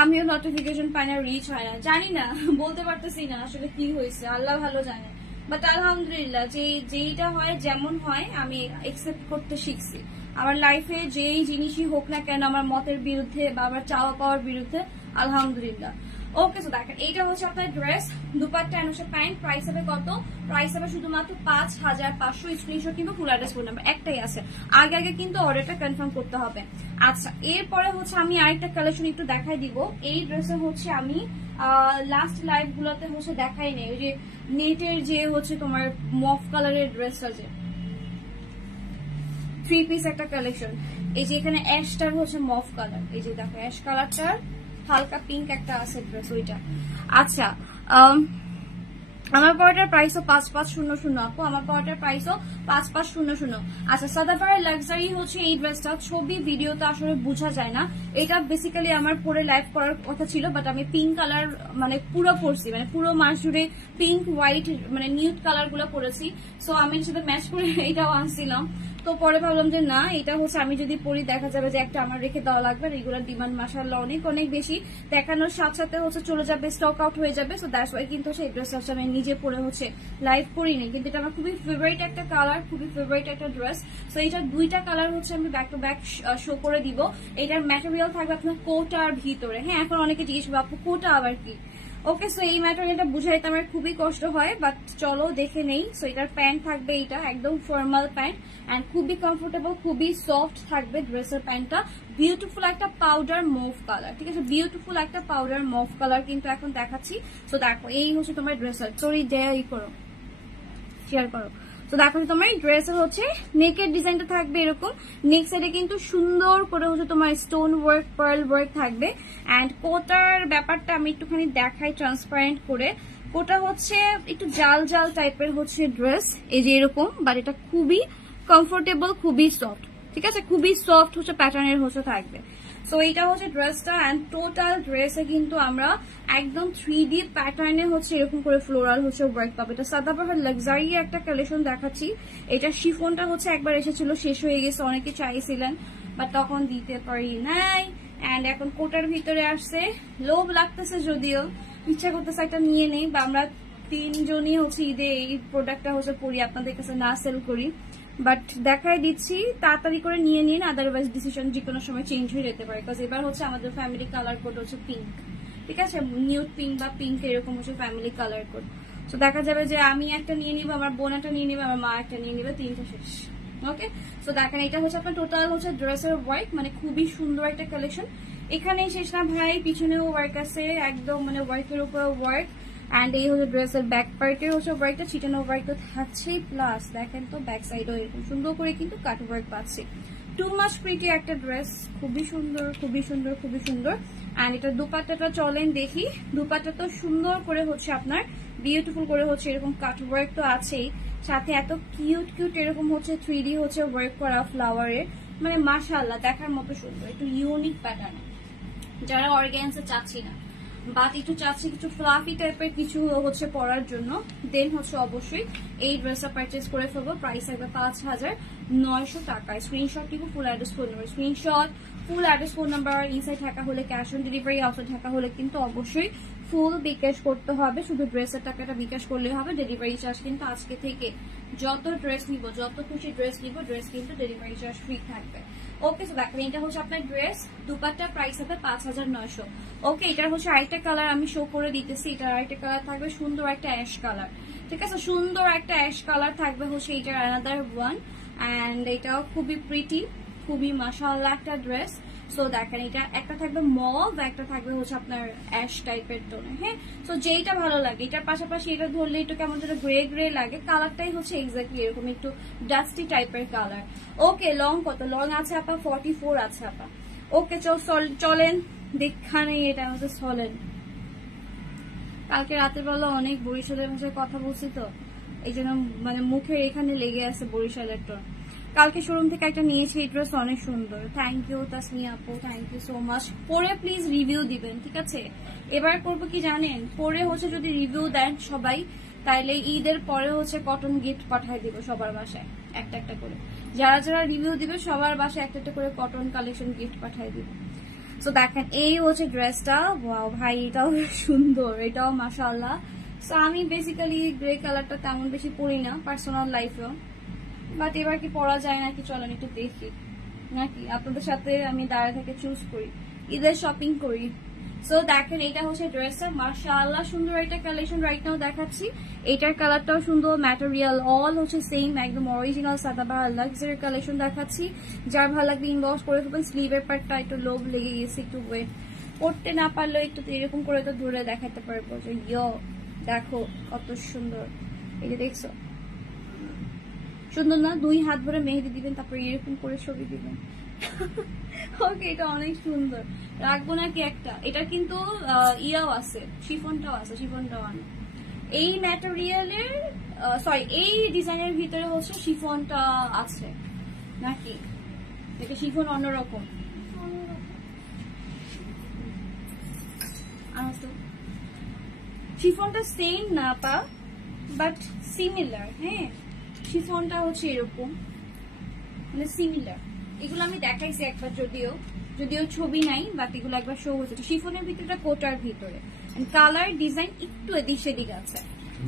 আমিও নোটিফিকেশন পাই না, রিচ হয় না, জানি না, বলতে পারতেছি না আসলে কি হয়েছে, আল্লাহ ভালো জানে। বাট আলহামদুলিল্লাহ, যেইটা হয় যেমন হয় আমি একসেপ্ট করতে শিখছি। আমার লাইফে যেই জিনিসই হোক না কেন, আমার মতের বিরুদ্ধে বা আমার চাওয়া পাওয়ার বিরুদ্ধে, আলহামদুলিল্লাহ। ওকে, তো দেখেন এইটা হচ্ছে আপনার ড্রেস, দুপাট্টা এন্ড হচ্ছে প্যান্ট। প্রাইস হবে কত? প্রাইস হবে শুধুমাত্র 5500। স্ক্রিনশট কিংবা ফুল অ্যাড্রেস ফোন নাম্বার একটাই আছে, আগে আগে কিন্তু অর্ডারটা কনফার্ম করতে হবে। আচ্ছা, এরপরে হচ্ছে আমি আরেকটা কালেকশন একটু দেখাই দিব। এই ড্রেসে হচ্ছে আমি লাস্ট লাইভ গুলোতে হচ্ছে দেখাই নেই, ওই যে নেটের যে হচ্ছে তোমার মফ কালারের ড্রেসটা, যে 3 পিস একটা কালেকশন। এই যে এখানে অ্যাশটার হচ্ছে মফ কালার, এই যে দেখো অ্যাশ কালারটার হালকা পিঙ্ক একটা আছে ড্রেস, ওইটা। আচ্ছা, আমার পাওয়াটার প্রাইসও 5500 আপু, আমার পাওয়াটার প্রাইসও 5500। আচ্ছা, সাদাপাড়ার লাক্সারি হচ্ছে এই ড্রেসটা, ছবি ভিডিওতে আসলে বোঝা যায় না। এটা বেসিক্যালি আমার পরে লাইভ করার কথা ছিল, বাট আমি পিঙ্ক কালার মানে পুরো পরছি, মানে পুরো মাস জুড়ে পিঙ্ক হোয়াইট মানে নিউড কালার গুলো পরেছি। সো আমি এর সাথে ম্যাচ করে এটাও আনছিলাম, তো পরে ভাবলাম যে না, এটা হচ্ছে আমি যদি পরি দেখা যাবে যে একটা আমার রেখে দেওয়া লাগবে। রেগুলার ডিমান্ড মাশাআল্লাহ অনেক অনেক বেশি, দেখানোর সাথে সাথে হচ্ছে চলে যাবে, স্টক আউট হয়ে যাবে। সো দ্যাটস ওয়াই কিন্তু সেই ড্রেসটা হচ্ছে আমি নিজে পরে হচ্ছে লাইভ করিনি, কিন্তু এটা আমার খুবই ফেভারিট একটা কালার, খুবই ফেভারিট একটা ড্রেস। সো এটা দুইটা কালার হচ্ছে আমি ব্যাক টু ব্যাক শো করে দিব। এটার ম্যাটেরিয়াল থাকবে আপনার কোটার ভিতরে। হ্যাঁ, এখন অনেকে জিজ্ঞেস করবে আপু কোটা আবার কি। ওকে, সো এই ম্যাটেরিয়ালটা বুঝাইতে আমার খুবই কষ্ট হয়, বাট চলো দেখে নেই। সো এটার প্যান্ট থাকবে এটা একদম ফর্মাল প্যান্ট, এন্ড খুবই কমফোর্টেবল, খুবই সফট থাকবে ড্রেসের প্যান্টটা। বিউটিফুল একটা পাউডার মুভ কালার, ঠিক আছে, বিউটিফুল একটা পাউডার মুভ কালার কিন্তু এখন দেখাচ্ছি। সো দেখো এই হচ্ছে তোমার ড্রেসের, তোরই দেয়াই করো, শেয়ার করো। তো দেখো তোমার এই ড্রেসের হচ্ছে নেকের ডিজাইনটা থাকবে এরকম, নেক সাইডে কিন্তু সুন্দর করে হচ্ছে তোমার স্টোন ওয়ার্ক, পার্ল ওয়ার্ক থাকবে। এন্ড কোটার ব্যাপারটা আমি একটুখানি দেখাই ট্রান্সপারেন্ট করে। কোটা হচ্ছে একটু জাল জাল টাইপের হচ্ছে ড্রেস, এই যে এরকম, বাট এটা খুবই কমফোর্টেবল, খুবই সফট, ঠিক আছে, খুবই সফট হচ্ছে প্যাটার্নের হচ্ছে থাকবে। সো এইটা হচ্ছে ড্রেসটা, এন্ড টোটাল ড্রেসে কিন্তু আমরা একদম 3D প্যাটার্নে হচ্ছে এরকম করে ফ্লোরাল হচ্ছে ওয়ার্ক পাবো। এটা সাদাবাহার লাক্সারি একটা কালেকশন দেখাচ্ছি। এটা শিফনটা হচ্ছে একবার এসেছিল, শেষ হয়ে গেছে, অনেকে চাইছিলেন বাট তখন দিতে পারি নাই। এন্ড এখন কোটার ভিতরে আসছে, লোভ লাগতেছে যদিও, ইচ্ছা করতেছে একটা নিয়ে নেই, বা আমরা 3 জনই হচ্ছে ঈদে এই প্রোডাক্টটা হচ্ছে পরি, আপনাদের কাছে না সেল করি, বাট দেখাই দিচ্ছি তাড়াতাড়ি করে নিয়ে নিন, আদারওয়াইজ ডিসিশন যে কোনো সময় চেঞ্জ হয়ে যেতে পারে। বিকজ এবার হচ্ছে আমাদের ফ্যামিলি কালার কোড হচ্ছে পিঙ্ক, ঠিক আছে, নিউড পিঙ্ক বা পিঙ্ক এরকম হচ্ছে ফ্যামিলি কালার কোড। তো দেখা যাবে যে আমি একটা নিয়ে নিবো, আমার বোন একটা নিয়ে নিবে, আমার মা একটা নিয়ে নিবে, 3টা শেষ। ওকে, তো দেখেন এটা হচ্ছে আপনার টোটাল হচ্ছে ড্রেসের ওয়ার্ক, মানে খুবই সুন্দর একটা কালেকশন। এখানেই শেষ না ভাই, পিছনেও ওয়ার্ক আছে একদম, মানে ওয়ার্কের উপর ওয়ার্ক। এন্ড এই হচ্ছে ড্রেসের ব্যাক পার্টের হচ্ছে ওয়ার্কটা, ছিটানো ওয়ার্ক তো থাকছেই, প্লাস দেখেন তো ব্যাক সাইডও এরকম সুন্দর করে কিন্তু কাট ওয়ার্ক পাচ্ছে। টু মাচ প্রিটি একটা ড্রেস, খুবই সুন্দর, খুবই সুন্দর, খুবই সুন্দর। এন্ড এটা দুপাট্টাটা চলেন দেখি, দুপাট্টা তো সুন্দর করে হচ্ছে আপনার বিউটিফুল করে হচ্ছে এরকম কাট ওয়ার্ক তো আছেই, সাথে এত কিউট কিউট এরকম হচ্ছে 3D হচ্ছে ওয়ার্ক করা ফ্লাওয়ারের, মানে মাশাআল্লাহ দেখার মতো সুন্দর, একটু ইউনিক প্যাটার্নে। যারা অর্গানজা চাচ্ছি না, বাট একটু চাচ্ছি কিছু ফ্লাফি টাইপের কিছু হচ্ছে পরার জন্য, দেন হচ্ছে অবশ্যই এই ড্রেসটা পারচেস করে ফেলবো। প্রাইস থাকবে 5900 টাকা। স্ক্রিনশট দিব, full address phone number, screenshot full address phone number, inside Dhaka হলে cash on delivery, outside Dhaka হলে কিন্তু অবশ্যই ফুল বিকাশ করতে হবে। শুধু ড্রেসের টাকাটা বিকাশ করলে হবে, ডেলিভারি চার্জ কিন্তু আজকে থেকে যত ড্রেস নিব, যত খুশি ড্রেস নিব, ড্রেস কিন্তু ডেলিভারি চার্জ ফ্রি থাকবে। ওকে, তো দেখেন এটা হচ্ছে আপনার ড্রেস, দুপাট্টা প্রাইস হবে 5900। ওকে, এটার হচ্ছে আরেকটা কালার আমি শো করে দিতেছি, এটার আরেকটা কালার থাকবে সুন্দর একটা অ্যাশ কালার, ঠিক আছে, সুন্দর একটা অ্যাশ কালার থাকবে হচ্ছে এটার অ্যানাদার ওয়ান। এন্ড এটাও খুবই প্রিটি, খুবই মাশাআল্লাহ একটা ড্রেস। সো দেখেন এটা একটা থাকবে মভ, একটা থাকবে হচ্ছে আপনার অ্যাশ টাইপের টোনে। হ্যাঁ, সো যেইটা ভালো লাগে, এটার পাশাপাশি এটা ধরলে একটু কেমন যেন গ্রে গ্রে লাগে, কালারটাই হচ্ছে এক্স্যাক্টলি এরকম একটু ডাস্টি টাইপের কালার। ওকে, লং কত? লং আছে আপা 44 আছে আপা। ওকে, চলেন দেখানে এটা হচ্ছে চলেন। কালকে রাতের বেলা অনেক বরিশালের ভাষায় কথা বলছি তো, এই জন্য মানে মুখের এখানে লেগে আছে বরিশালের টোন। কালকে শোরুম থেকে একটা নিয়েছি, এই ড্রেস অনেক সুন্দর। থ্যাংক ইউ তাসমিয়া আপু, থ্যাংক ইউ সো মাচ। পরে প্লিজ রিভিউ দিবেন, ঠিক আছে? এবার করবো কি জানেন, পরে হচ্ছে যদি রিভিউ দেন সবাই, তাইলে ঈদের পরে হচ্ছে কটন গিফট পাঠাই দিব সবার বাসায় একটা একটা করে। যারা যারা রিভিউ দিবে সবার বাসায় একটা একটা করে কটন কালেকশন গিফট পাঠাই দিব। তো দেখেন এই হচ্ছে ড্রেসটা, ওয়াও ভাই এটাও সুন্দর, এটাও মাশাআল্লাহ। সো আমি বেসিক্যালি গ্রে কালারটা তেমন বেশি পরি না পার্সোনাল লাইফেও, বাট এবার কি পরা যায় নাকি চলেন একটু দেখি, নাকি আপনাদের সাথে আমি দাঁড়িয়ে থেকে চুজ করি, ঈদের শপিং করি। সো দেখেন এটা হচ্ছে ড্রেসটা, মাশাআল্লাহ সুন্দর একটা কালেকশন রাইট নাও দেখাচ্ছি। এটার কালারটাও সুন্দর, ম্যাটেরিয়াল অল হচ্ছে সেম, একদম অরিজিনাল সাদাবাহার লাক্সারি কালেকশন দেখাচ্ছি। যার ভালো লাগবে ইনবক্স করে ফেলবেন। স্লিভের পার্টটা একটু লোভ লেগে গেছে, একটু ওয়েট করতে না পারলেও একটু এরকম করে তো ধরে দেখাতে পারবো যে ইয়ো দেখো কত সুন্দর। এই যে দেখছো সুন্দর না? 2 হাত ভরে মেহেদি দিবেন, তারপর এরকম করে ছবি দিবেন। ওকে, এটা অনেক সুন্দর। রাখবো নাকি একটা? এটা কিন্তু ইয়াও আছে, শিফনটাও আছে, শিফনটাও আনো। এই ম্যাটেরিয়ালের সরি এই ডিজাইনের ভিতরে হচ্ছে শিফনটা আছে নাকি? এটা শিফন অন্যরকম। আনো তো। শিফনটা সেম না পা, বাট সিমিলার। হ্যাঁ, শিফনটা হচ্ছে এরকম, মানে সিমিলার। এগুলো আমি দেখাইছি একবার, যদিও ছবি নাই, বাট এগুলো একবার শো হয়েছে। শিফনের ভিতরে কোটার ভিতরে কালার ডিজাইন একটু এদিক সেদিক আছে।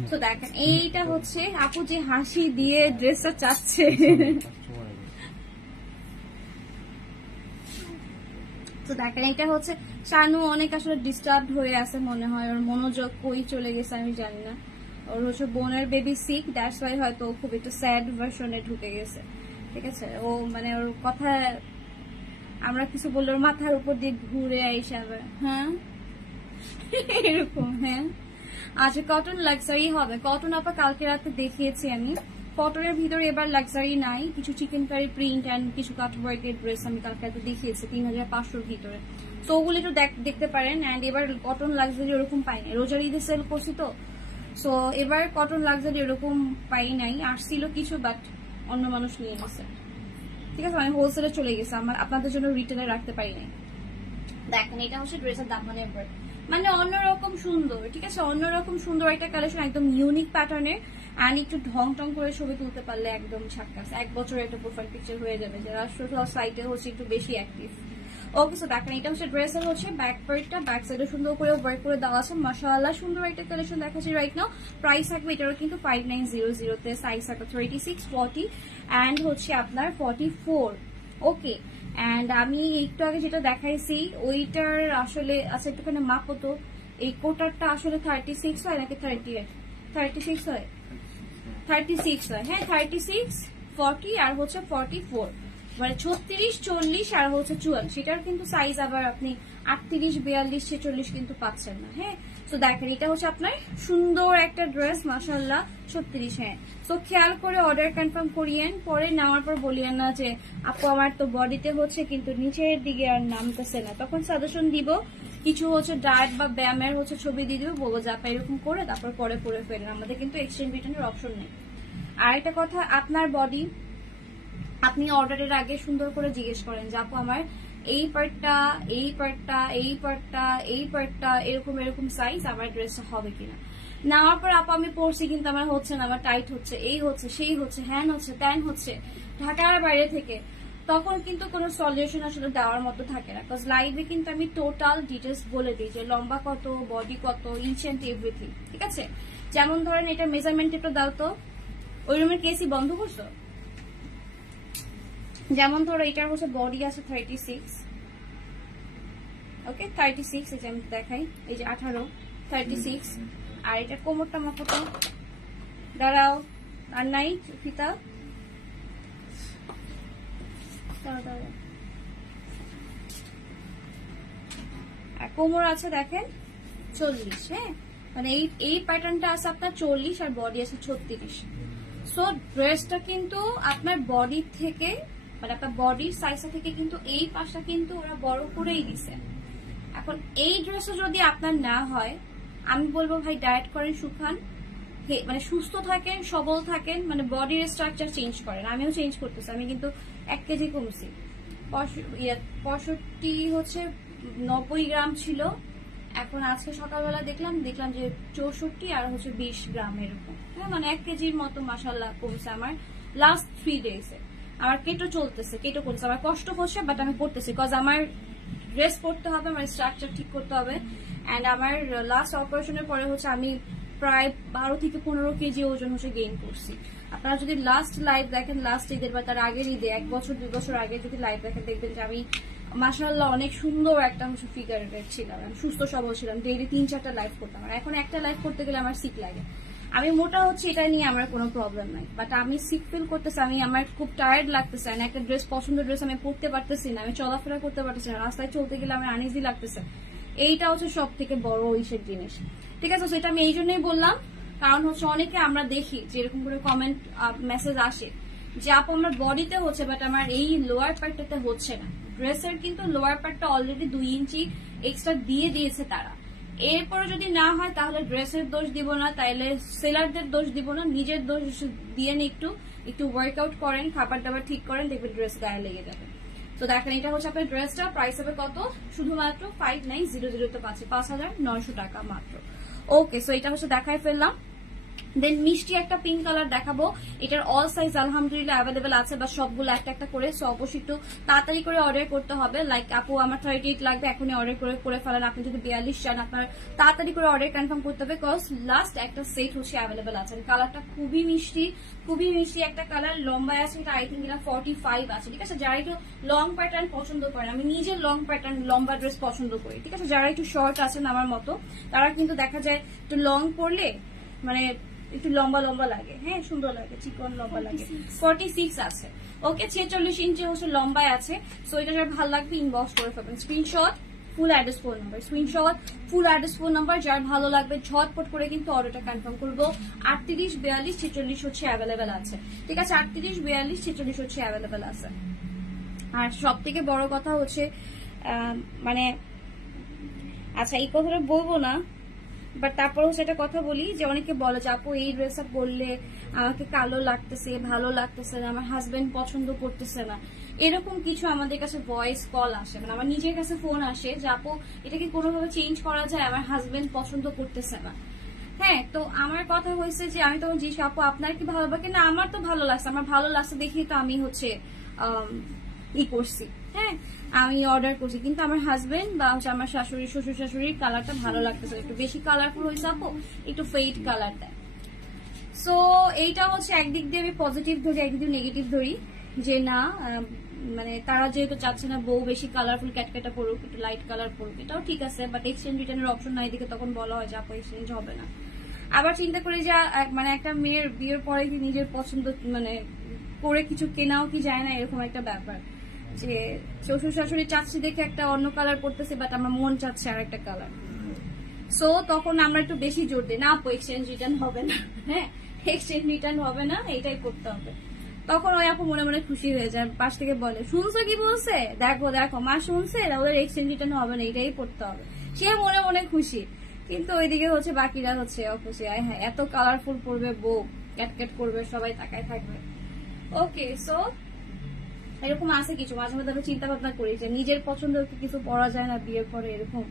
তো দেখেন এইটা হচ্ছে আপু যে হাসি দিয়ে ড্রেসটা চাচ্ছে। তো দেখেন এটা হচ্ছে শানু অনেক আসলে ডিস্টার্ব হয়ে আছে মনে হয়, ওর মনোযোগ কই চলে গেছে আমি জানি না। ওর হচ্ছে বোনের বেবি সিক, দ্যাটস ওয়াই হয়তো খুব একটু স্যাড ভার্সনে ঢুকে গেছে, ঠিক আছে? ও মানে ওর কথা আমরা কিছু বললে ওর মাথার উপর দিয়ে ঘুরে আইসা হ্যাঁ এরকম। হ্যাঁ আচ্ছা, কটন লাক্সারি হবে। কটন আপা কালকে রাতে দেখিয়েছি আমি, কটনের ভিতরে এবার লাক্সারি নাই, কিছু চিকেন কারি প্রিন্ট অ্যান্ড কিছু কাটওয়ার্কের ড্রেস আমি কালকে রাতে দেখিয়েছি 3500-র ভিতরে। তো ওগুলো একটু দেখতে পারেন। অ্যান্ড এবার কটন লাক্সারি ওরকম পাই নাই, রোজার ঈদে সেল করছি তো, সো এবার কটন লাক্সারি ওরকম পাই নাই। আসছিল কিছু, বাট অন্য মানুষ নিয়ে গেছে, ঠিক আছে? আমি হোলসেলে চলে গেছে, আমার আপনাদের জন্য রিটেলে রাখতে পারি নাই। দেখেন এটা হচ্ছে ড্রেসের দামানের পর, মানে অন্যরকম সুন্দর, ঠিক আছে? অন্যরকম সুন্দর একটা কালেকশন, একদম ইউনিক প্যাটার্নের। অ্যান্ড একটু ঢং টং করে ছবি তুলতে পারলে একদম ঝাক্কাস, 1 বছরের একটা প্রোফাইল পিকচার হয়ে যাবে যারা সোশ্যাল সাইটে হচ্ছে একটু বেশি অ্যাক্টিভ। ওকে, সো দেখেন এটা হচ্ছে ড্রেসের হচ্ছে ব্যাক পার্টটা, ব্যাক সাইডে সুন্দর করে ওয়ার্ক করে দেওয়া আছে। মাশাআল্লাহ সুন্দর একটা কালেকশন দেখাচ্ছি রাইট নাও। প্রাইস থাকবে এটারও কিন্তু 5900 তে, সাইজ থাকবে 36, 40 অ্যান্ড হচ্ছে আপনার 44। ওকে, অ্যান্ড আমি একটু আগে যেটা দেখাইছি ওইটার আসলে আচ্ছা একটুখানি মাপো তো, এই কোটারটা আসলে 36 হয় নাকি 38? 36 হয়, 36 হয়। হ্যাঁ 36, 40 আর হচ্ছে 44, মানে 36, 40 আর হচ্ছে 44। সেটার কিন্তু সাইজ আবার আপনি 38, 42, 46 কিন্তু পাচ্ছেন না। হ্যাঁ, তো দেখেন এটা হচ্ছে আপনার সুন্দর একটা ড্রেস, মাশাআল্লাহ 36। হ্যাঁ, তো খেয়াল করে অর্ডার কনফার্ম করিয়েন, পরে নেওয়ার পর বলিয়েন না যে আপু আমার তো বডিতে হচ্ছে কিন্তু নিচের দিকে আর নামতেছে না। তখন সাজেশন দিব, কিছু হচ্ছে ডায়েট বা ব্যায়ামের হচ্ছে ছবি দিয়ে দিব, বলবো যে আপা এরকম করে তারপর পরে পরে ফেলেন। আমাদের কিন্তু এক্সচেঞ্জ রিটার্নের অপশন নেই। আর একটা কথা, আপনার বডি আপনি অর্ডারের আগে সুন্দর করে জিজ্ঞেস করেন যে আপু আমার এই পার্টটা, এই পার্টটা, এই পার্টটা, এই পার্টটা এরকম এরকম সাইজ, আমার ড্রেসটা হবে কিনা। নেওয়ার পর আপু আমি পড়ছি কিন্তু আমার হচ্ছে না, আমার টাইট হচ্ছে, এই হচ্ছে, সেই হচ্ছে, হ্যান হচ্ছে, ত্যান হচ্ছে, ঢাকার বাইরে থেকে, তখন কিন্তু কোনো সলিউশন আসলে দেওয়ার মতো থাকে না। বিকজ লাইভে কিন্তু আমি টোটাল ডিটেলস বলে দিই যে লম্বা কত, বডি কত, ইচ অ্যান্ড এভরিথিং, ঠিক আছে? যেমন ধরেন এটা মেজারমেন্ট একটু দাও তো, ওই রুমের কেসি বন্ধ করছো? যেমন ধরো এটার হচ্ছে বডি আছে 36, ওকে 36, এই যে আমি দেখাই, এই যে 18, 36। আর এটা কোমরটা মাপো তো, দাঁড়াও, আর নাই ফিতা, আর কোমর আছে দেখেন 40। হ্যাঁ, মানে এই প্যাটার্নটা আছে আপনার 40 আর বডি আছে 36। সো ড্রেসটা কিন্তু আপনার বডি থেকে, মানে আপনার বডির সাইজটা থেকে কিন্তু এই পাশটা কিন্তু ওরা বড় করেই দিছে। এখন এই ড্রেসও যদি আপনার না হয় আমি বলবো ভাই ডায়েট করেন, শুকান, মানে সুস্থ থাকেন, সবল থাকেন, মানে বডির স্ট্রাকচার চেঞ্জ করেন। আমিও চেঞ্জ করতেছি, আমি কিন্তু 1 কেজি কমছি। 65 হচ্ছে 90 গ্রাম ছিল, এখন আজকে সকালবেলা দেখলাম যে 64 আর হচ্ছে 20 গ্রাম এরকম। হ্যাঁ, মানে 1 কেজির মতো মাশাআল্লাহ কমছে আমার লাস্ট 3 ডেজে। আমার কেটো চলতেছে, কেটো করতেছে, আমার কষ্ট হচ্ছে বাট আমি করতেছি, কজ আমার ড্রেস পরতে হবে, আমার স্ট্রাকচার ঠিক করতে হবে। অ্যান্ড আমার লাস্ট অপারেশনের পরে হচ্ছে আমি প্রায় 12 থেকে 15 কেজি ওজন হচ্ছে গেইন করছি। আপনারা যদি লাস্ট লাইভ দেখেন, লাস্ট ঈদের বা তার আগের ঈদে 1 বছর 2 বছর আগে যদি লাইভ দেখেন, দেখবেন যে আমি মাশাআল্লাহ অনেক সুন্দর একটা হচ্ছে ফিগারের ছিলাম, আমি সুস্থ সবল ছিলাম, ডেইলি 3-4টা লাইভ করতাম। আর এখন একটা লাইভ করতে গেলে আমার সিক লাগে। আমি মোটা হচ্ছে, এটা নিয়ে আমার কোনো প্রবলেম নাই, বাট আমি সিক ফিল করতেছি, আমার খুব টায়ার্ড লাগতেছে, একটা ড্রেস, পছন্দের ড্রেস আমি পরতে পারতেছি না, আমি চলাফেরা করতে পারতেছি না, রাস্তায় চলতে গেলে আমার আনইজি লাগতেছে। এইটা হচ্ছে সব থেকে বড় ইসের জিনিস, ঠিক আছে? সেটা আমি এই জন্যই বললাম, কারণ হচ্ছে অনেকে আমরা দেখি যে এরকম করে কমেন্ট মেসেজ আসে যে আপু আমার বডিতে হচ্ছে বাট আমার এই লোয়ার পার্টটাতে হচ্ছে না। ড্রেসের কিন্তু লোয়ার পার্টটা অলরেডি 2 ইঞ্চি এক্সট্রা দিয়ে দিয়েছে তারা। এরপরে যদি না হয় তাহলে ড্রেসের দোষ দিব না, তাইলে সেলারদের দোষ দিব না, নিজের দোষ দিয়ে একটু ওয়ার্কআউট করেন, খাবার দাবার ঠিক করেন, দেখবেন ড্রেস গায়ে লেগে যাবে। তো দেখেন, এটা হচ্ছে আপনার ড্রেসটা প্রাইস হবে কত, শুধুমাত্র 5900 পাচ্ছে, 5900 টাকা মাত্র। ওকে, সো এটা হচ্ছে দেখাই ফেললাম। দেন মিষ্টি একটা পিঙ্ক কালার দেখাবো, এটার অল সাইজ আলহামদুলিল্লাহ অ্যাভেলেবেল আছে, বা সবগুলো একটা একটা করে। সো অবশ্যই একটু তাড়াতাড়ি করে অর্ডার করতে হবে। লাইক আপু আমার 38 লাগবে, এখনই অর্ডার করে ফেলেন। আপনি যদি 42 চান, আপনার তাড়াতাড়ি করে অর্ডার কনফার্ম করতে হবে, কজ লাস্ট একটা সেট হচ্ছে অ্যাভেলেবেল আছে। কালারটা খুবই মিষ্টি একটা কালার, লম্বা আছে, এটা আই থিঙ্ক এটা 45 আছে, ঠিক আছে? যারা একটু লং প্যাটার্ন পছন্দ করেন, আমি নিজে লং প্যাটার্ন লম্বা ড্রেস পছন্দ করি, ঠিক আছে? যারা একটু শর্ট আছেন আমার মতো, তারা কিন্তু দেখা যায় একটু লং পরলে মানে একটু লম্বা লম্বা লাগে, হ্যাঁ সুন্দর লাগে, চিকন লম্বা লাগে। 46 আছে, ওকে, 46 ইঞ্চি হচ্ছে লম্বায় আছে। সো এটা যার ভালো লাগবে ইনবক্স করে ফেলবেন, screenshot full address phone number, screenshot full address phone number, যার ভালো লাগবে ঝটপট করে কিন্তু অর্ডারটা কনফার্ম করবো। 38, 42, 46 হচ্ছে অ্যাভেলেবেল আছে, ঠিক আছে? 38, 42, 46 হচ্ছে অ্যাভেলেবেল আছে। আর সব থেকে বড় কথা হচ্ছে মানে, আচ্ছা এই কথাটা বলবো না, বাট তারপরেও সেটা কথা বলি যে অনেকে বলে যে আপু এই ড্রেস আপ করলে আমাকে কালো লাগতেছে, ভালো লাগতেছে না, আমার হাজবেন্ড পছন্দ করতেছে না, এরকম কিছু আমাদের কাছে ভয়েস কল আসে, মানে আমার নিজের কাছে ফোন আসে যে আপু এটা কি কোনোভাবে চেঞ্জ করা যায়, আমার হাজবেন্ড পছন্দ করতেছে না। হ্যাঁ, তো আমার কথা হয়েছে যে আমি তখন জিজ্ঞেস, আপু আপনার কি ভালো লাগে না? আমার তো ভালো লাগছে, আমার ভালো লাগছে দেখেই তো আমি হচ্ছে করছি, হ্যাঁ আমি অর্ডার করছি, কিন্তু আমার হাজবেন্ড বা হচ্ছে আমার শাশুড়ি, শ্বশুর শাশুড়ির কালারটা ভালো লাগতেছে, একটু বেশি কালারফুল হয়েছে আপু, একটু ফেড কালার দেয়। সো এইটা হচ্ছে একদিক দিয়ে আমি পজিটিভ ধরি, একদিক দিয়ে নেগেটিভ ধরি, যে না মানে তারা যেহেতু চাচ্ছে না বউ বেশি কালারফুল ক্যাটক্যাটা পড়ুক, একটু লাইট কালার পড়ুক, এটাও ঠিক আছে, বাট এক্সচেঞ্জ রিটার্নের অপশন নাই দিকে তখন বলা হয় যে আপু এক্সচেঞ্জ হবে না। আবার চিন্তা করি যে মানে একটা মেয়ের বিয়ের পরে কি নিজের পছন্দ মানে করে কিছু কেনাও কি যায় না, এরকম একটা ব্যাপার যে শ্বশুর শাশুড়ি চাচ্ছি দেখে একটা অন্য কালার পড়তেছে, বাট আমার মন চাচ্ছে আর একটা কালার। সো তখন আমরা একটু বেশি জোর দিই, না আপু এক্সচেঞ্জ রিটার্ন হবে না, হ্যাঁ এক্সচেঞ্জ রিটার্ন হবে না, এটাই করতে হবে। তখন ওই আপু মনে মনে খুশি হয়ে যায়, পাশ থেকে বলে শুনছো কি বলছে, দেখো দেখো মা শুনছে, ওদের এক্সচেঞ্জ রিটার্ন হবে না, এটাই করতে হবে। সে মনে মনে খুশি, কিন্তু ওইদিকে হচ্ছে বাকিরা হচ্ছে অখুশি, হ্যাঁ এত কালারফুল পড়বে বউ, ক্যাটক্যাট করবে, সবাই তাকায় থাকবে। ওকে, সো এরকম আছে কিছু, মাঝে মধ্যে আমি চিন্তা ভাবনা করি যে নিজের পছন্দের কিছু পরা যায় না বিয়ের পরে, এরকম।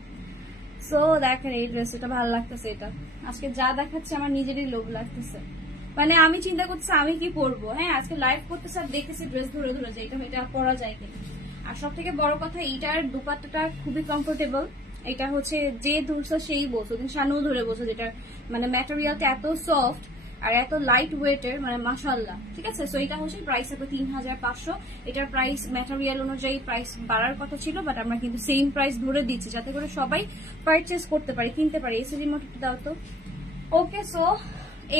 সো দেখেন এই ড্রেস, এটা ভালো লাগতেছে, এটা আজকে যা দেখাচ্ছে আমার নিজেরই লোভ লাগতেছে, মানে আমি চিন্তা করতেছি আমি কি পরবো। হ্যাঁ আজকে লাইভ করতেছে আর দেখতেছি ড্রেস ধরে ধরে যে এটা পরা যায় কিনা। আর সব থেকে বড় কথা এইটার দুপাট্টাটা খুবই কমফোর্টেবল, এটা হচ্ছে যে ধরছে সেই বলছো, কিন্তু শানু ধরে বলছো, যেটা মানে ম্যাটেরিয়ালটা এত সফট আর এত লাইট ওয়েটের, মানে মাশাআল্লাহ, ঠিক আছে? সো এটা হচ্ছে প্রাইস হবে 3500। এটার প্রাইস ম্যাটেরিয়াল অনুযায়ী প্রাইস বাড়ার কথা ছিল, বাট আমরা কিন্তু সেম প্রাইস ধরে দিচ্ছি যাতে করে সবাই পারচেস করতে পারে, কিনতে পারে। এসি রিমোট দাও তো। ওকে, সো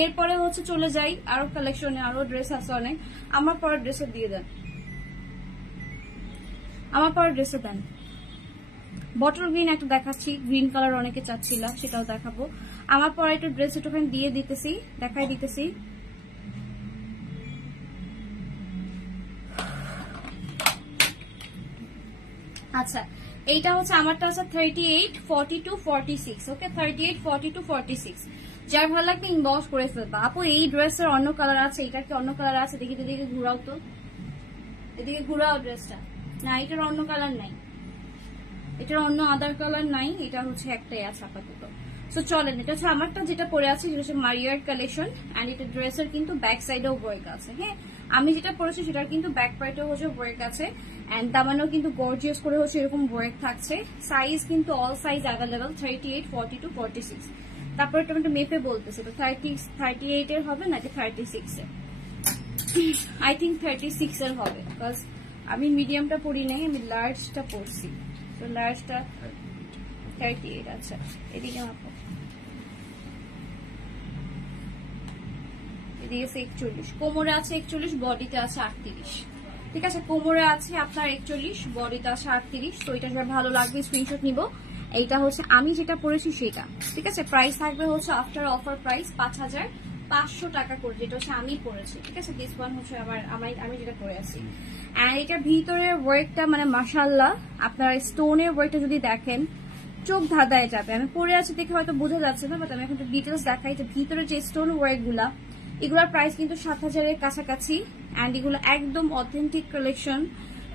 এরপরে হচ্ছে চলে যাই আরো কালেকশনে, আরো ড্রেস আছে অনেক। আমার পরের ড্রেসও দিয়ে দেন, আমার পরের ড্রেসও দেন। বটল গ্রিন একটা দেখাচ্ছি, গ্রিন কালার অনেকে চাচ্ছিল, সেটাও দেখাবো। আমার পরে একটু ড্রেস একটুখানি দিয়ে দিতেছি, দেখাই দিতেছি। আচ্ছা এইটা হচ্ছে আমারটা আছে 38, 42, 46। ওকে, 38, 42, 46। যার ভালো লাগবে ইনবক্স করে ফেলবা। আপু এই ড্রেসের অন্য কালার আছে, এটা কি অন্য কালার আছে? দেখি তো, এদিকে ঘুরাও তো, এদিকে ঘুরাও ড্রেসটা। না, এটার অন্য কালার নাই, এটার অন্য আদার কালার নাই, এটা হচ্ছে একটাই আছে আপাতত। সো চলেন, এটা হচ্ছে আমারটা যেটা পরে আছে, যেটা হচ্ছে মারিয়ার কালেকশন। অ্যান্ড এটা ড্রেসের কিন্তু ব্যাক সাইডেও ওয়ার্ক আছে। হ্যাঁ, আমি যেটা পরেছি সেটার কিন্তু ব্যাক পার্টেও হচ্ছে ওয়ার্ক আছে। অ্যান্ড দামানেও কিন্তু গর্জিয়াস করে হচ্ছে এরকম ওয়ার্ক থাকছে। সাইজ কিন্তু অল সাইজ অ্যাভেলেবল, 38, 42, 46। তারপর এটা আমি মেপে বলতেছি, তো 38 এর হবে নাকি 36 এর? আই থিঙ্ক 36 এর হবে, বিকজ আমি মিডিয়ামটা পরি নাই, আমি লার্জটা পরছি। তো লার্জটা 38। আচ্ছা, এদিকে মাপো, এদিকে 41, কোমরে আছে 41, বডিতে আছে 38। ঠিক আছে, কোমরে আছে আপনার 41, বডিতে আছে 38। তো এটা যা ভালো লাগবে স্ক্রিনশট নিব। এইটা হচ্ছে আমি যেটা পরেছি সেটা। ঠিক আছে, প্রাইস থাকবে হচ্ছে আফটার অফার প্রাইস 5500 টাকা করে, যেটা হচ্ছে আমি পরেছি। ঠিক আছে, দিস ওয়ান হচ্ছে আমি যেটা পরে আছি। অ্যান্ড এটার ভিতরে ওয়ার্কটা মানে মাশাআল্লাহ, আপনারা স্টোনের ওয়ার্কটা যদি দেখেন চোখ ধাঁধায় যাবে। আমি পরে আছি দেখে হয়তো বোঝা যাচ্ছে না, বাট আমি এখন ডিটেলস দেখাই। যে ভিতরে যে স্টোন ওয়ার্ক গুলা, এগুলোর প্রাইস কিন্তু 7000 এর কাছাকাছি। অ্যান্ড এগুলো একদম অথেন্টিক কালেকশন।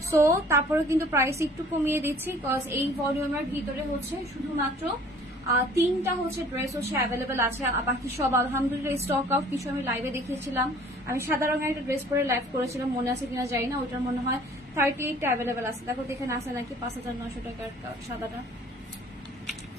সো তারপরে কিন্তু প্রাইস একটু কমিয়ে দিচ্ছি, বিকজ এই ভলিউমের ভিতরে হচ্ছে শুধুমাত্র 3টা হচ্ছে ড্রেস হচ্ছে অ্যাভেলেবেল আছে। বাকি সব আলহামদুলিল্লাহ স্টক আউট। কিছু আমি লাইভে দেখিয়েছিলাম, আমি সাদা রঙের একটা ড্রেস পরে লাইভ করেছিলাম, মনে আছে কিনা জানি না। ওইটার মনে হয় 38টা অ্যাভেলেবেল আছে। দেখো এখানে আছে নাকি 5900 টাকার সাদাটা।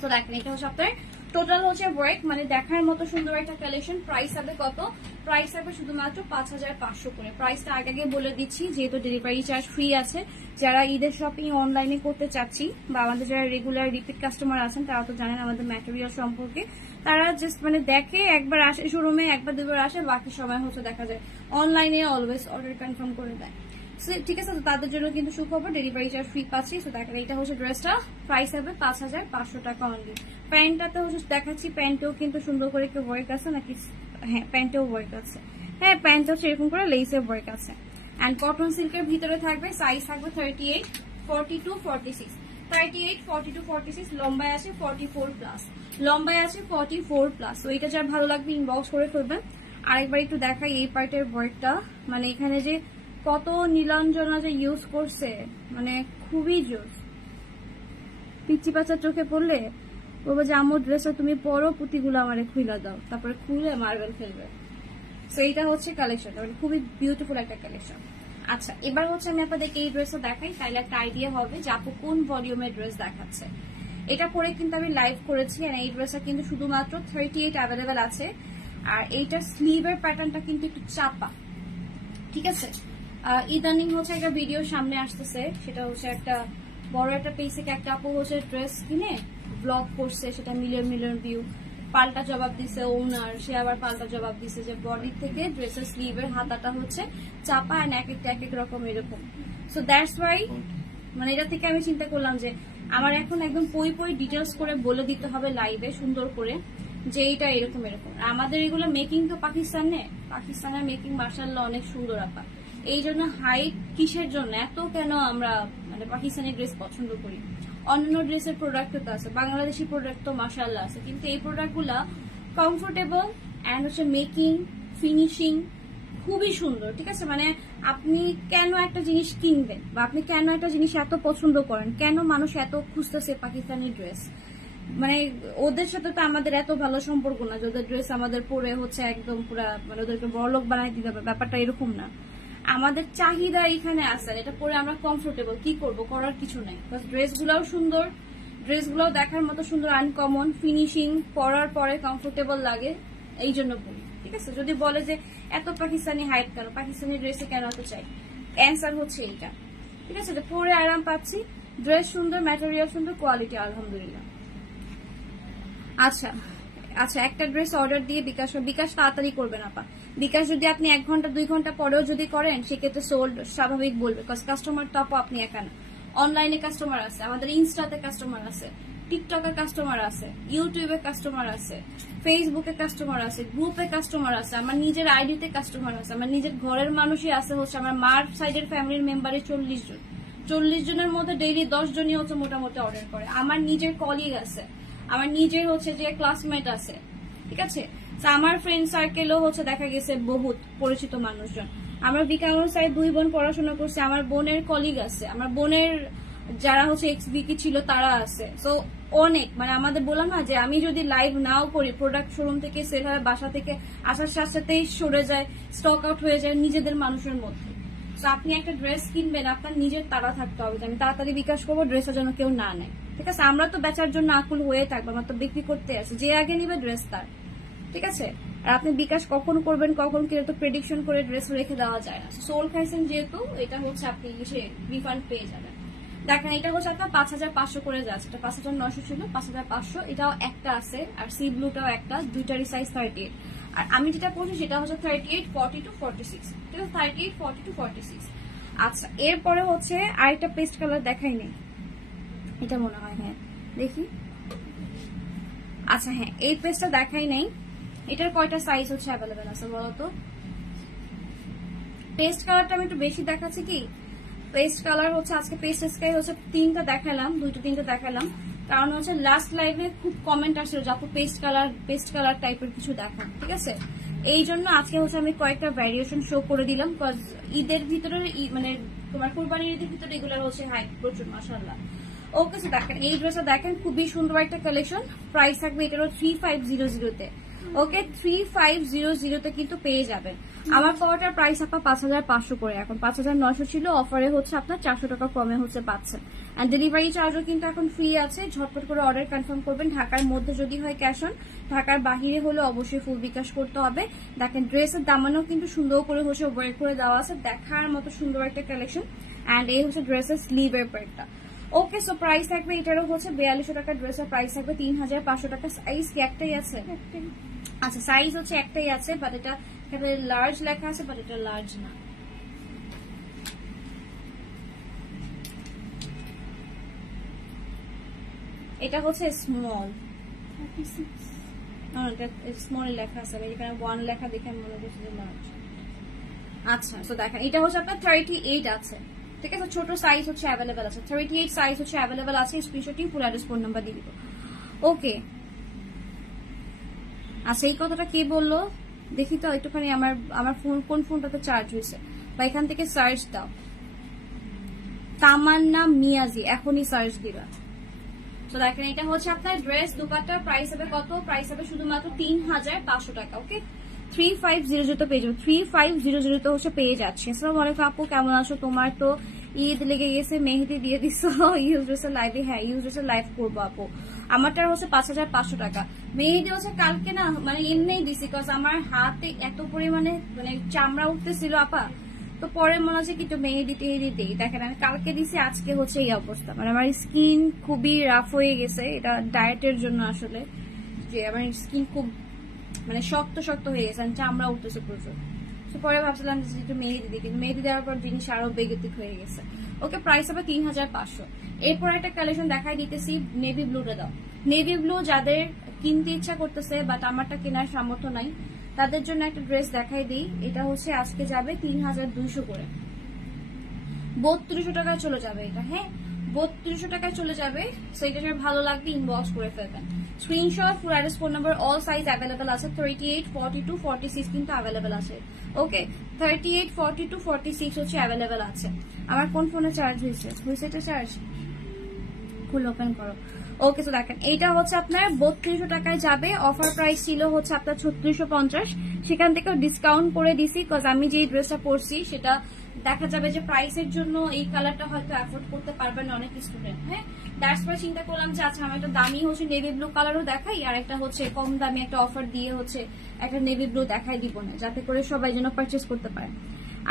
তো দেখেন, এটা হচ্ছে আপনার টোটাল হচ্ছে ওয়ার্ক, মানে দেখার মতো সুন্দর একটা কালেকশন। প্রাইস হবে কত? প্রাইস হবে শুধুমাত্র 5500 করে। প্রাইসটা আগে বলে দিচ্ছি, যেহেতু ডেলিভারি চার্জ ফ্রি আছে। যারা ঈদের শপিং অনলাইনে করতে চাচ্ছি, বা আমাদের যারা রেগুলার রিপিট কাস্টমার আছেন, তারা তো জানেন আমাদের ম্যাটেরিয়াল সম্পর্কে। তারা জাস্ট মানে দেখে, একবার আসে শোরুমে, একবার দুবার আসে, বাকি সময় হচ্ছে দেখা যায় অনলাইনে অলওয়েজ অর্ডার কনফার্ম করে দেয়। ঠিক আছে, তো তাদের জন্য কিন্তু সুখবর, ডেলিভারি চার্জ ফ্রি পাচ্ছি। তো দেখেন, এটা হচ্ছে ড্রেসটা, প্রাইস হবে 5500 টাকা অনলি। প্যান্টটাতে হচ্ছে দেখাচ্ছি, প্যান্টেও কিন্তু সুন্দর করে একটু ওয়ার্ক আছে নাকি? হ্যাঁ, প্যান্টেও ওয়ার্ক আছে। হ্যাঁ, প্যান্ট হচ্ছে এরকম করে লেসের ওয়ার্ক আছে। অ্যান্ড কটন সিল্কের ভিতরে থাকবে, সাইজ থাকবে 38, 42, 46। 38, 42, 46, লম্বায় আছে 44 প্লাস, লম্বায় আছে 44 প্লাস। তো এটা যার ভালো লাগবে ইনবক্স করে ফেলবেন। আরেকবার একটু দেখাই এই পার্টের ওয়ার্কটা, মানে এখানে যে কত নীলাঞ্জনা যে ইউজ করছে, মানে খুবই জোস। পিচি পাচার চোখে পড়লে বলবো যে আমার ড্রেসটা তুমি পরো, পুঁতিগুলো আমারে খুইলা দাও, তারপরে খুলে মার্বেল ফেলবে। সো এইটা হচ্ছে কালেকশন, মানে খুবই বিউটিফুল একটা কালেকশন। আচ্ছা, এবার হচ্ছে আমি আপনাদেরকে এই ড্রেসটা দেখাই, তাইলে একটা আইডিয়া হবে যে আপু কোন ভলিউমের ড্রেস দেখাচ্ছে। এটা পরে কিন্তু আমি লাইভ করেছি, আর এই ড্রেসটা কিন্তু শুধুমাত্র 38 অ্যাভেলেবেল আছে। আর এইটার স্লিভের প্যাটার্নটা কিন্তু একটু চাপা। ঠিক আছে, ইদানিং হচ্ছে একটা ভিডিও সামনে আসতেছে, সেটা হচ্ছে একটা বড় একটা পেজ থেকে একটা আপু হচ্ছে ড্রেস কিনে ব্লগ করছে, সেটা মিলিয়ন ভিউ। পাল্টা জবাব দিছে ওনার, সে আবার পাল্টা জবাব দিছে যে বডি থেকে ড্রেসের স্লিভের হাতাটা হচ্ছে চাপা, এন্ড এক এক রকম এরকম। সো দ্যাটস ওয়াই মানে এটা থেকে আমি চিন্তা করলাম যে আমার এখন একদম পই ডিটেলস করে বলে দিতে হবে লাইভে সুন্দর করে যে এইটা এরকম এরকম। আমাদের এগুলো মেকিং তো পাকিস্তানের মেকিং মাশাআল্লাহ অনেক সুন্দর আপা। এই জন্য হাইট কিসের জন্য এত কেন আমরা মানে পাকিস্তানি ড্রেস পছন্দ করি? অন্যান্য ড্রেসের প্রোডাক্ট তো আছে, বাংলাদেশি প্রোডাক্ট তো মাশাআল্লাহ আছে, কিন্তু এই প্রোডাক্টগুলা কমফোর্টেবল এন্ড হচ্ছে মেকিং ফিনিশিং খুবই সুন্দর। ঠিক আছে, মানে আপনি কেন একটা জিনিস কিনবেন, বা আপনি কেন একটা জিনিস এত পছন্দ করেন, কেন মানুষ এত খুঁজতেছে পাকিস্তানি ড্রেস? মানে ওদের সাথে তো আমাদের এত ভালো সম্পর্ক না যে ওদের ড্রেস আমাদের পরে হচ্ছে একদম পুরা মানে ওদেরকে বড়লোক বানাই দিতে হবে, ব্যাপারটা এরকম না। আমাদের চাহিদা এখানে আছে, এটা পরে আমরা কমফোর্টেবল, কি করব, করার কিছু নাই। ড্রেসগুলোও সুন্দর, ড্রেসগুলোও দেখার মতো সুন্দর, আনকমন ফিনিশিং, পরার পরে কমফোর্টেবল লাগে, এই জন্য বলি। ঠিক আছে, যদি বলে যে এত পাকিস্তানি হাইট কেন, পাকিস্তানি ড্রেসে কেন এত চাই, অ্যান্সার হচ্ছে এইটা। ঠিক আছে, পরে আরাম পাচ্ছি, ড্রেস সুন্দর, ম্যাটেরিয়াল সুন্দর, কোয়ালিটি আলহামদুলিল্লাহ। আচ্ছা আচ্ছা, একটা ড্রেস অর্ডার দিয়ে বিকাশ তাড়াতাড়ি করবেন আপা। বিকাশ যদি আপনি 1 ঘন্টা 2 ঘন্টা পরেও যদি করেন, সেক্ষেত্রে সোল্ড স্বাভাবিক বলবে, বিকজ কাস্টমার তো আপনি একা না, অনলাইনে কাস্টমার আছে, আমাদের ইনস্টাতে কাস্টমার আছে, টিকটকে কাস্টমার আছে, ইউটিউবে কাস্টমার আছে, ফেসবুকে কাস্টমার আছে, গ্রুপে কাস্টমার আছে, আমার নিজের আইডিতে কাস্টমার আছে, আমার নিজের ঘরের মানুষই আছে হচ্ছে আমার মার সাইডের ফ্যামিলির মেম্বারে 40 জন। 40 জনের মধ্যে ডেইলি 10 জনই হচ্ছে মোটামুটি অর্ডার করে। আমার নিজের কলিগ আছে, আমার নিজের হচ্ছে যে ক্লাসমেট আছে, ঠিক আছে। আমার ফ্রেন্ড সার্কেলও হচ্ছে দেখা গেছে বহুত পরিচিত মানুষজন। আমার বিকামন সাইড 2 বোন পড়াশোনা করছে, আমার বোনের কলিগ আছে, আমার বোনের যারা হচ্ছে এক্স বিকি ছিল তারা আছে। সো অনেক মানে আমাদের বললাম না যে আমি যদি লাইভ নাও করি, প্রোডাক্ট শোরুম থেকে সেল হয়, বাসা থেকে আসার সাথে সাথেই সরে যায়, স্টক আউট হয়ে যায় নিজেদের মানুষের মধ্যে। তো আপনি একটা ড্রেস কিনবেন, আপনার নিজের তাড়া থাকতে হবে যে আমি তাড়াতাড়ি বিকাশ করবো, ড্রেসের জন্য কেউ না নেয়, ঠিক আছে। আমরা তো বেচার জন্য আকুল হয়ে থাকবো, আমরা তো বিক্রি করতে আসি, যে আগে নিবে ড্রেস তার, ঠিক আছে। আর আপনি বিকাশ কখন করবেন কখন কিনে তো প্রেডিকশন করে ড্রেস রেখে দেওয়া যায় না। সোল খাইছেন যেহেতু এটা হচ্ছে আপনি এসে রিফান্ড পেয়ে যাবেন। দেখেন এটা হচ্ছে আপনার 5500 করে যাচ্ছে, এটা 5900 ছিল, 5500। এটাও একটা আছে, আর সি ব্লুটাও একটা, দুইটারই সাইজ 38। আর আমি যেটা পড়ছি সেটা হচ্ছে 38, 40 to 46, ঠিক আছে, 38, 40 to 46। আচ্ছা, এরপরে হচ্ছে আরেকটা পেস্ট কালার দেখাই নেই, এটা মনে হয়, হ্যাঁ দেখি। আচ্ছা হ্যাঁ, এই পেস্টটা দেখাই নেই। এটার কয়টা সাইজ হচ্ছে অ্যাভেলেবেল আছে বলতো? পেস্ট কালারটা আমি একটু বেশি দেখাচ্ছি কি, পেস্ট কালার হচ্ছে আজকে পেস্ট স্কাই হচ্ছে 3টা দেখালাম, 2-3টা দেখালাম, কারণ হচ্ছে লাস্ট লাইভে খুব কমেন্ট আসছিল যে আপু পেস্ট কালার টাইপের কিছু দেখান, ঠিক আছে। এই জন্য আজকে হচ্ছে আমি কয়েকটা ভ্যারিয়েশন শো করে দিলাম, বিকজ ঈদের ভিতরে মানে তোমার কুরবানির ঈদের ভিতরে এগুলোর হচ্ছে হাইপ প্রচুর মাশাআল্লাহ। ওকে, সো দেখেন এই ড্রেসটা দেখেন, খুবই সুন্দর একটা কালেকশন। প্রাইস থাকবে এটারও 3500-তে। ওকে, 3500-তে কিন্তু পেয়ে যাবেন। আমার পাওয়াটার প্রাইস আপনার 5500 করে, এখন 5900 ছিল, অফারে হচ্ছে আপনার 400 টাকা কমে হচ্ছে পাচ্ছেন। এন্ড ডেলিভারি চার্জও কিন্তু এখন ফ্রি আছে, ঝটপট করে অর্ডার কনফার্ম করবেন। ঢাকার মধ্যে যদি হয় ক্যাশ অন, ঢাকার বাহিরে হলে অবশ্যই ফুল বিকাশ করতে হবে। দেখেন ড্রেসের দামানও কিন্তু সুন্দর করে হচ্ছে ওয়ার করে দেওয়া আছে, দেখার মতো সুন্দর একটা কালেকশন। এন্ড এই হচ্ছে ড্রেসের স্লিভের পার্টটা। ওকে, সো প্রাইস থাকবে এটারও হচ্ছে 4200 টাকা, ড্রেসের প্রাইস থাকবে 3500 টাকা। সাইজ কি একটাই আছে? আচ্ছা, সাইজ হচ্ছে একটাই আছে, বাট এটা লার্জ লেখা আছে, বাট এটা লার্জ না। এটা হচ্ছে স্মল, স্মল লেখা আছে, এখানে 1 লেখা দেখে মনে হচ্ছে যে লার্জ। আচ্ছা, তো দেখেন এটা হচ্ছে আপনার 38 আছে, ঠিক আছে। ছোট সাইজ হচ্ছে অ্যাভেলেবেল আছে, 38 সাইজ হচ্ছে অ্যাভেলেবেল আছে। স্ক্রিনশটই ফুল অ্যাড্রেস ফোন নাম্বার দিয়ে দিব। ওকে, আচ্ছা এই কথাটা কে বললো দেখি তো একটুখানি, আমার ফোন কোন ফোনটাতে চার্জ হয়েছে, বা এখান থেকে সার্চ দাও, তামান্না মিয়াজি, এখনই সার্চ দিবা। তো দেখেন এটা হচ্ছে আপনার ড্রেস, দুপাট্টা প্রাইস হবে কত? প্রাইস হবে শুধুমাত্র 3500 টাকা। ওকে, 3500 পেয়ে যাবে, 3500 হচ্ছে পেয়ে যাচ্ছে। আসসালামু আলাইকুম আপু, কেমন আছো? তোমার তো ঈদ লেগে গেছে, মেহেদি দিয়ে দিছো ইউজ ড্রেসের লাইভে। হ্যাঁ, ইউজ ড্রেসের লাইভ করবো আপু। আমারটা হচ্ছে 5500 টাকা। মেহেদি হচ্ছে কালকে না মানে এমনিই দিছি, বিকজ আমার হাতে এত পরিমাণে মানে চামড়া উঠতেছিল আপা, তো পরে মনে হচ্ছে কিন্তু মেহেদি টেহেদি দিই। দেখেন আমি কালকে দিছি, আজকে হচ্ছে এই অবস্থা, মানে আমার স্কিন খুবই রাফ হয়ে গেছে। এটা ডায়েটের জন্য আসলে, যে আমার স্কিন খুব মানে শক্ত শক্ত হয়ে গেছে, চামড়া উঠতেছে প্রচুর। তো পরে ভাবছিলাম যে একটু মেহেদি দিই, কিন্তু মেহেদি দেওয়ার পর জিনিস আরো বেগতিক হয়ে গেছে। ওকে, প্রাইস হবে 3500। এরপর একটা কালেকশন দেখাই দিতেছি, নেভি ব্লুটা দাও। নেভি ব্লু যাদের কিনতে ইচ্ছা করতেছে বাট আমারটা কেনার সামর্থ্য নাই, তাদের জন্য একটা ড্রেস দেখাই দিই। এটা হচ্ছে আজকে যাবে 3200 করে, 3200 টাকায় চলে যাবে এটা। হ্যাঁ, 3200 টাকায় চলে যাবে। সো এটা ভালো লাগবে ইনবক্স করে ফেলবেন। Screenshot, full address, phone number, all size available আছে। 38, 42, 46 কিন্তু অ্যাভেলেবেল আছে। ওকে, 38, 42, 46 হচ্ছে অ্যাভেলেবেল আছে। আমার কোন ফোনে চার্জ হয়েছে? এটা চার্জ ফুল ওপেন করো। ওকে, তো দেখেন এইটা হচ্ছে আপনার 3200 টাকায় যাবে। অফার প্রাইস ছিল হচ্ছে আপনার 3650, সেখান থেকেও ডিসকাউন্ট করে দিছি, বিকজ আমি যে ড্রেসটা পরছি সেটা দেখা যাবে যে প্রাইসের জন্য এই কালারটা হয়তো অ্যাফোর্ড করতে পারবেন না অনেক স্টুডেন্ট। হ্যাঁ, দ্যাটস ওয়াই চিন্তা করলাম যে আচ্ছা আমি একটা দামি হচ্ছে নেভি ব্লু কালারও দেখাই, আর একটা হচ্ছে কম দামি একটা অফার দিয়ে হচ্ছে একটা নেভি ব্লু দেখাই দিব না, যাতে করে সবাই যেন পারচেস করতে পারে।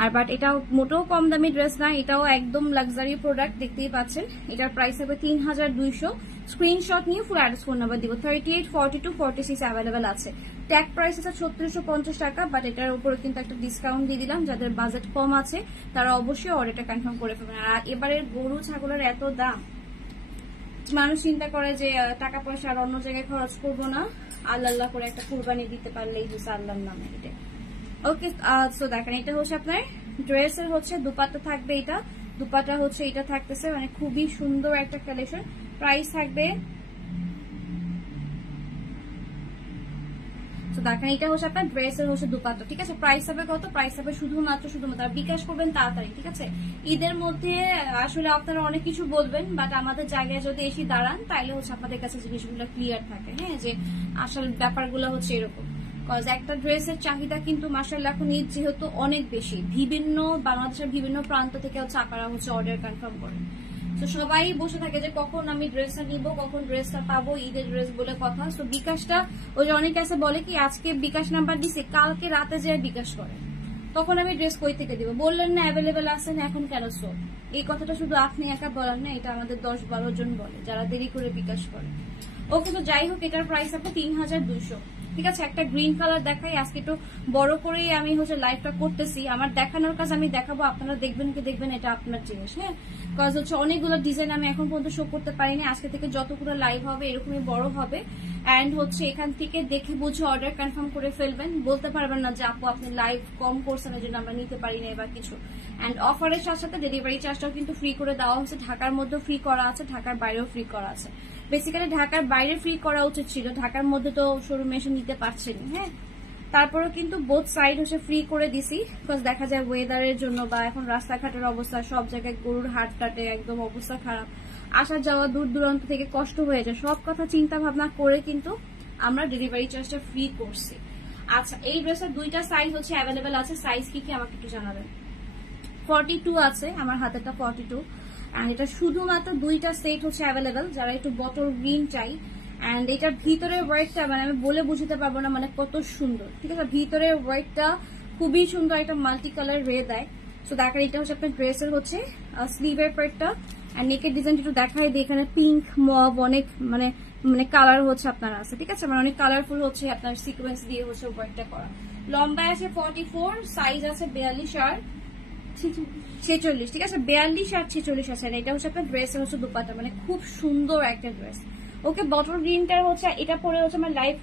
আর বাট এটাও মোটেও কম দামি ড্রেস না, এটাও একদম লাক্সারি প্রোডাক্ট, দেখতেই পাচ্ছেন। এটার প্রাইস হবে 3200। স্ক্রিনশট নিয়ে ফুল অ্যাড্রেস ফোন নাম্বার দিব। 38, 42, 46 অ্যাভেলেবেল আছে। ট্যাগ প্রাইস আছে 3650 টাকা, বাট এটার উপরে কিন্তু একটা ডিসকাউন্ট দিয়ে দিলাম। যাদের বাজেট কম আছে তারা অবশ্যই অর্ডারটা কনফার্ম করে ফেলবেন। আর এবারের গরু ছাগলের এত দাম, মানুষ চিন্তা করে যে টাকা পয়সা আর অন্য জায়গায় খরচ করবো না, আল্লাহ করে একটা কুরবানি দিতে পারলেই হচ্ছে আল্লাহর নামে। এটা ওকে, সো দেখেন এটা হচ্ছে আপনার ড্রেসের হচ্ছে দুপাট্টা থাকবে, এটা দুপাটা হচ্ছে এটা থাকতেছে, মানে খুবই সুন্দর একটা কালেকশন। প্রাইস থাকবে, তো দেখেন এটা হচ্ছে আপনার ড্রেসের হচ্ছে দুপাট্টা, ঠিক আছে। প্রাইস হবে কত? প্রাইস হবে শুধুমাত্র বিকাশ করবেন তাড়াতাড়ি, ঠিক আছে। ঈদের মধ্যে আসলে আপনারা অনেক কিছু বলবেন, বাট আমাদের জায়গায় যদি এসে দাঁড়ান তাইলে হচ্ছে আপনাদের কাছে জিনিসগুলো ক্লিয়ার থাকে, হ্যাঁ, যে আসলে ব্যাপারগুলো হচ্ছে এরকম। কজ একটা ড্রেসের চাহিদা কিন্তু মাশাআল্লাহ এখন ঈদ যেহেতু অনেক বেশি, বিভিন্ন বাংলাদেশের বিভিন্ন প্রান্ত থেকে হচ্ছে আপনারা হচ্ছে অর্ডার কনফার্ম করেন। তো সবাই বসে থাকে যে কখন আমি ড্রেসটা নিব, কখন ড্রেসটা পাবো, ঈদের ড্রেস বলে কথা। তো বিকাশটা ওই যে অনেকে আছে বলে কি আজকে বিকাশ নাম্বার দিছে, কালকে রাতে যে বিকাশ করে, তখন আমি ড্রেস কই থেকে দিব? বললেন না অ্যাভেলেবেল আছে না, এখন কেন? সো এই কথাটা শুধু আপনি একা বলার না, এটা আমাদের 10-12 জন বলে যারা দেরি করে বিকাশ করে। ওকে, তো যাই হোক, এটার প্রাইস আপনার 3200, ঠিক আছে। একটা গ্রিন কালার দেখাই, আজকে একটু বড় করে আমি হচ্ছে লাইভটা করতেছি। আমার দেখানোর কাজ আমি দেখাবো, আপনারা দেখবেন কি দেখবেন এটা আপনার জিনিস, হ্যাঁ। কজ হচ্ছে অনেকগুলো ডিজাইন আমি এখন পর্যন্ত শো করতে পারিনি, আজকে থেকে যতগুলো লাইভ হবে এরকমই বড় হবে। অ্যান্ড হচ্ছে এখান থেকে দেখে বুঝে অর্ডার কনফার্ম করে ফেলবেন, বলতে পারবেন না যে আপু আপনি লাইভ কম করছেন এই জন্য আমরা নিতে পারি না এবার কিছু। অ্যান্ড অফারের সাথে সাথে ডেলিভারি চার্জটাও কিন্তু ফ্রি করে দেওয়া হচ্ছে, ঢাকার মধ্যেও ফ্রি করা আছে, ঢাকার বাইরেও ফ্রি করা আছে। বেসিক্যালি ঢাকার বাইরে ফ্রি করা উচিত ছিল, ঢাকার মধ্যে তো শোরুমে এসে নিতে পারছেন, হ্যাঁ। তারপরেও কিন্তু বোথ সাইড হচ্ছে ফ্রি করে দিছি, বিকজ দেখা যায় ওয়েদারের জন্য বা এখন রাস্তাঘাটের অবস্থা, সব জায়গায় গরুর হাট টাটে একদম অবস্থা খারাপ, আসা যাওয়া দূর দূরান্ত থেকে কষ্ট হয়ে যায়। সব কথা চিন্তা ভাবনা করে কিন্তু আমরা ডেলিভারি চার্জটা ফ্রি করছি। আচ্ছা, এই ড্রেসের দুইটা সাইজ হচ্ছে অ্যাভেলেবেল আছে। সাইজ কি কি আমাকে একটু জানাবেন। 42 আছে, আমার হাতেরটা 42। অ্যান্ড এটা শুধুমাত্র দুইটা সেট হচ্ছে অ্যাভেলেবেল, যারা একটু বটল গ্রিন চাই। অ্যান্ড এটার ভিতরের ওয়ার্কটা মানে আমি বলে বুঝতে পারবো না মানে কত সুন্দর, ঠিক আছে। ভিতরের ওয়ার্কটা খুবই সুন্দর, একটা মাল্টি কালার রে দেয়। তো দেখার এটা হচ্ছে আপনার ড্রেসের হচ্ছে স্লিভের পার্টটা। অ্যান্ড নেকের ডিজাইনটা একটু দেখাই দিই, এখানে পিঙ্ক মব অনেক মানে মানে কালার হচ্ছে আপনার আছে, ঠিক আছে। মানে অনেক কালারফুল হচ্ছে আপনার সিকোয়েন্স দিয়ে হচ্ছে ওয়ার্কটা করা। লম্বায় আছে 44, সাইজ আছে 42 আর 46, ঠিক আছে। 42 আর 46 আছে। এটা হচ্ছে আপনার ড্রেসের হচ্ছে দুপাট্টা, মানে খুব সুন্দর একটা ড্রেস। ওকে, বটল গ্রিনটার হচ্ছে এটা পরে হচ্ছে আমার লাইভ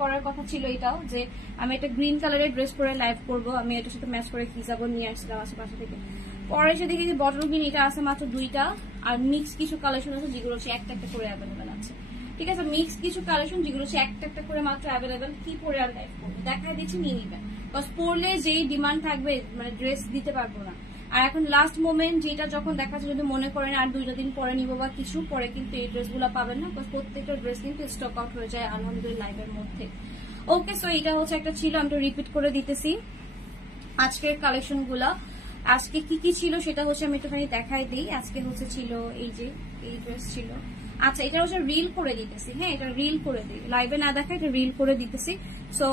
করার কথা ছিল, এটাও যে আমি একটা গ্রিন কালারের ড্রেস পরে লাইভ করবো। আমি এটার সাথে ম্যাচ করে হিসাবও নিয়ে আসছিলাম আশেপাশে থেকে। পরে এসে দেখি যে বটল গ্রিন এটা আছে মাত্র দুইটা, আর মিক্স কিছু কালেকশন আছে যেগুলো হচ্ছে একটা একটা করে অ্যাভেলেবেল আছে, ঠিক আছে। মিক্স কিছু কালেকশন যেগুলো হচ্ছে একটা একটা করে মাত্র অ্যাভেলেবেল। কি পরে আর লাইভ করবো, দেখা দিচ্ছি নিয়ে নিবেন, বিকজ পরলে যেই ডিমান্ড থাকবে মানে ড্রেস দিতে পারবো না। আর এখন লাস্ট মোমেন্ট যেটা যখন দেখা যাচ্ছে, যদি মনে করেন আর 2 দিন পরে নিবো বা কিছু পরে, কিন্তু এই ড্রেসগুলো পাবেন না, প্রত্যেকটা ড্রেস কিন্তু স্টক আউট হয়ে যায় আলহামদুলিল্লাহ লাইভের মধ্যে। ওকে, সো এটা হচ্ছে একটা ছিল, আমি তো রিপিট করে দিতেছি আজকের কালেকশন গুলা। আজকে কি কি ছিল সেটা হচ্ছে আমি একটুখানি দেখাই দিই। আজকে হচ্ছে ছিল এই যে এই ড্রেস ছিল। আচ্ছা, এটা হচ্ছে রিল করে দিতেছি, হ্যাঁ, এটা রিল করে দিই, লাইভে না দেখা এটা রিল করে দিতেছি। সো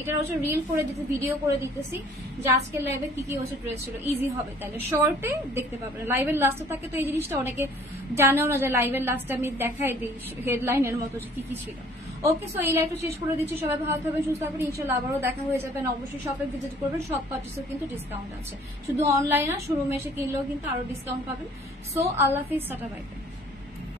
এটা হচ্ছে রিল করে দিতে, ভিডিও করে দিতেছি যে আজকের লাইভে কি কি হচ্ছে ড্রেস ছিল, ইজি হবে, তাহলে শর্টে দেখতে পাবেন। লাইভের লাস্টে থাকে তো এই জিনিসটা অনেকে জানেও না যে লাইভের লাস্টে আমি দেখাই দিই হেডলাইনের মতো যে কি কি ছিল। ওকে, সো এই লাইভটা শেষ করে দিচ্ছি। সবাই ভালো থাকবেন, সুস্থ থাকবেন, ইনশাআল্লাহ আবারও দেখা হয়ে যাবেন। অবশ্যই শপে ভিজিট করবেন, সব পার্টিসেও কিন্তু ডিসকাউন্ট আছে, শুধু অনলাইন না, শোরুমে এসে কিনলেও কিন্তু আরো ডিসকাউন্ট পাবেন। সো আল্লাহ হাফিজ, টাটা, বাই বাই।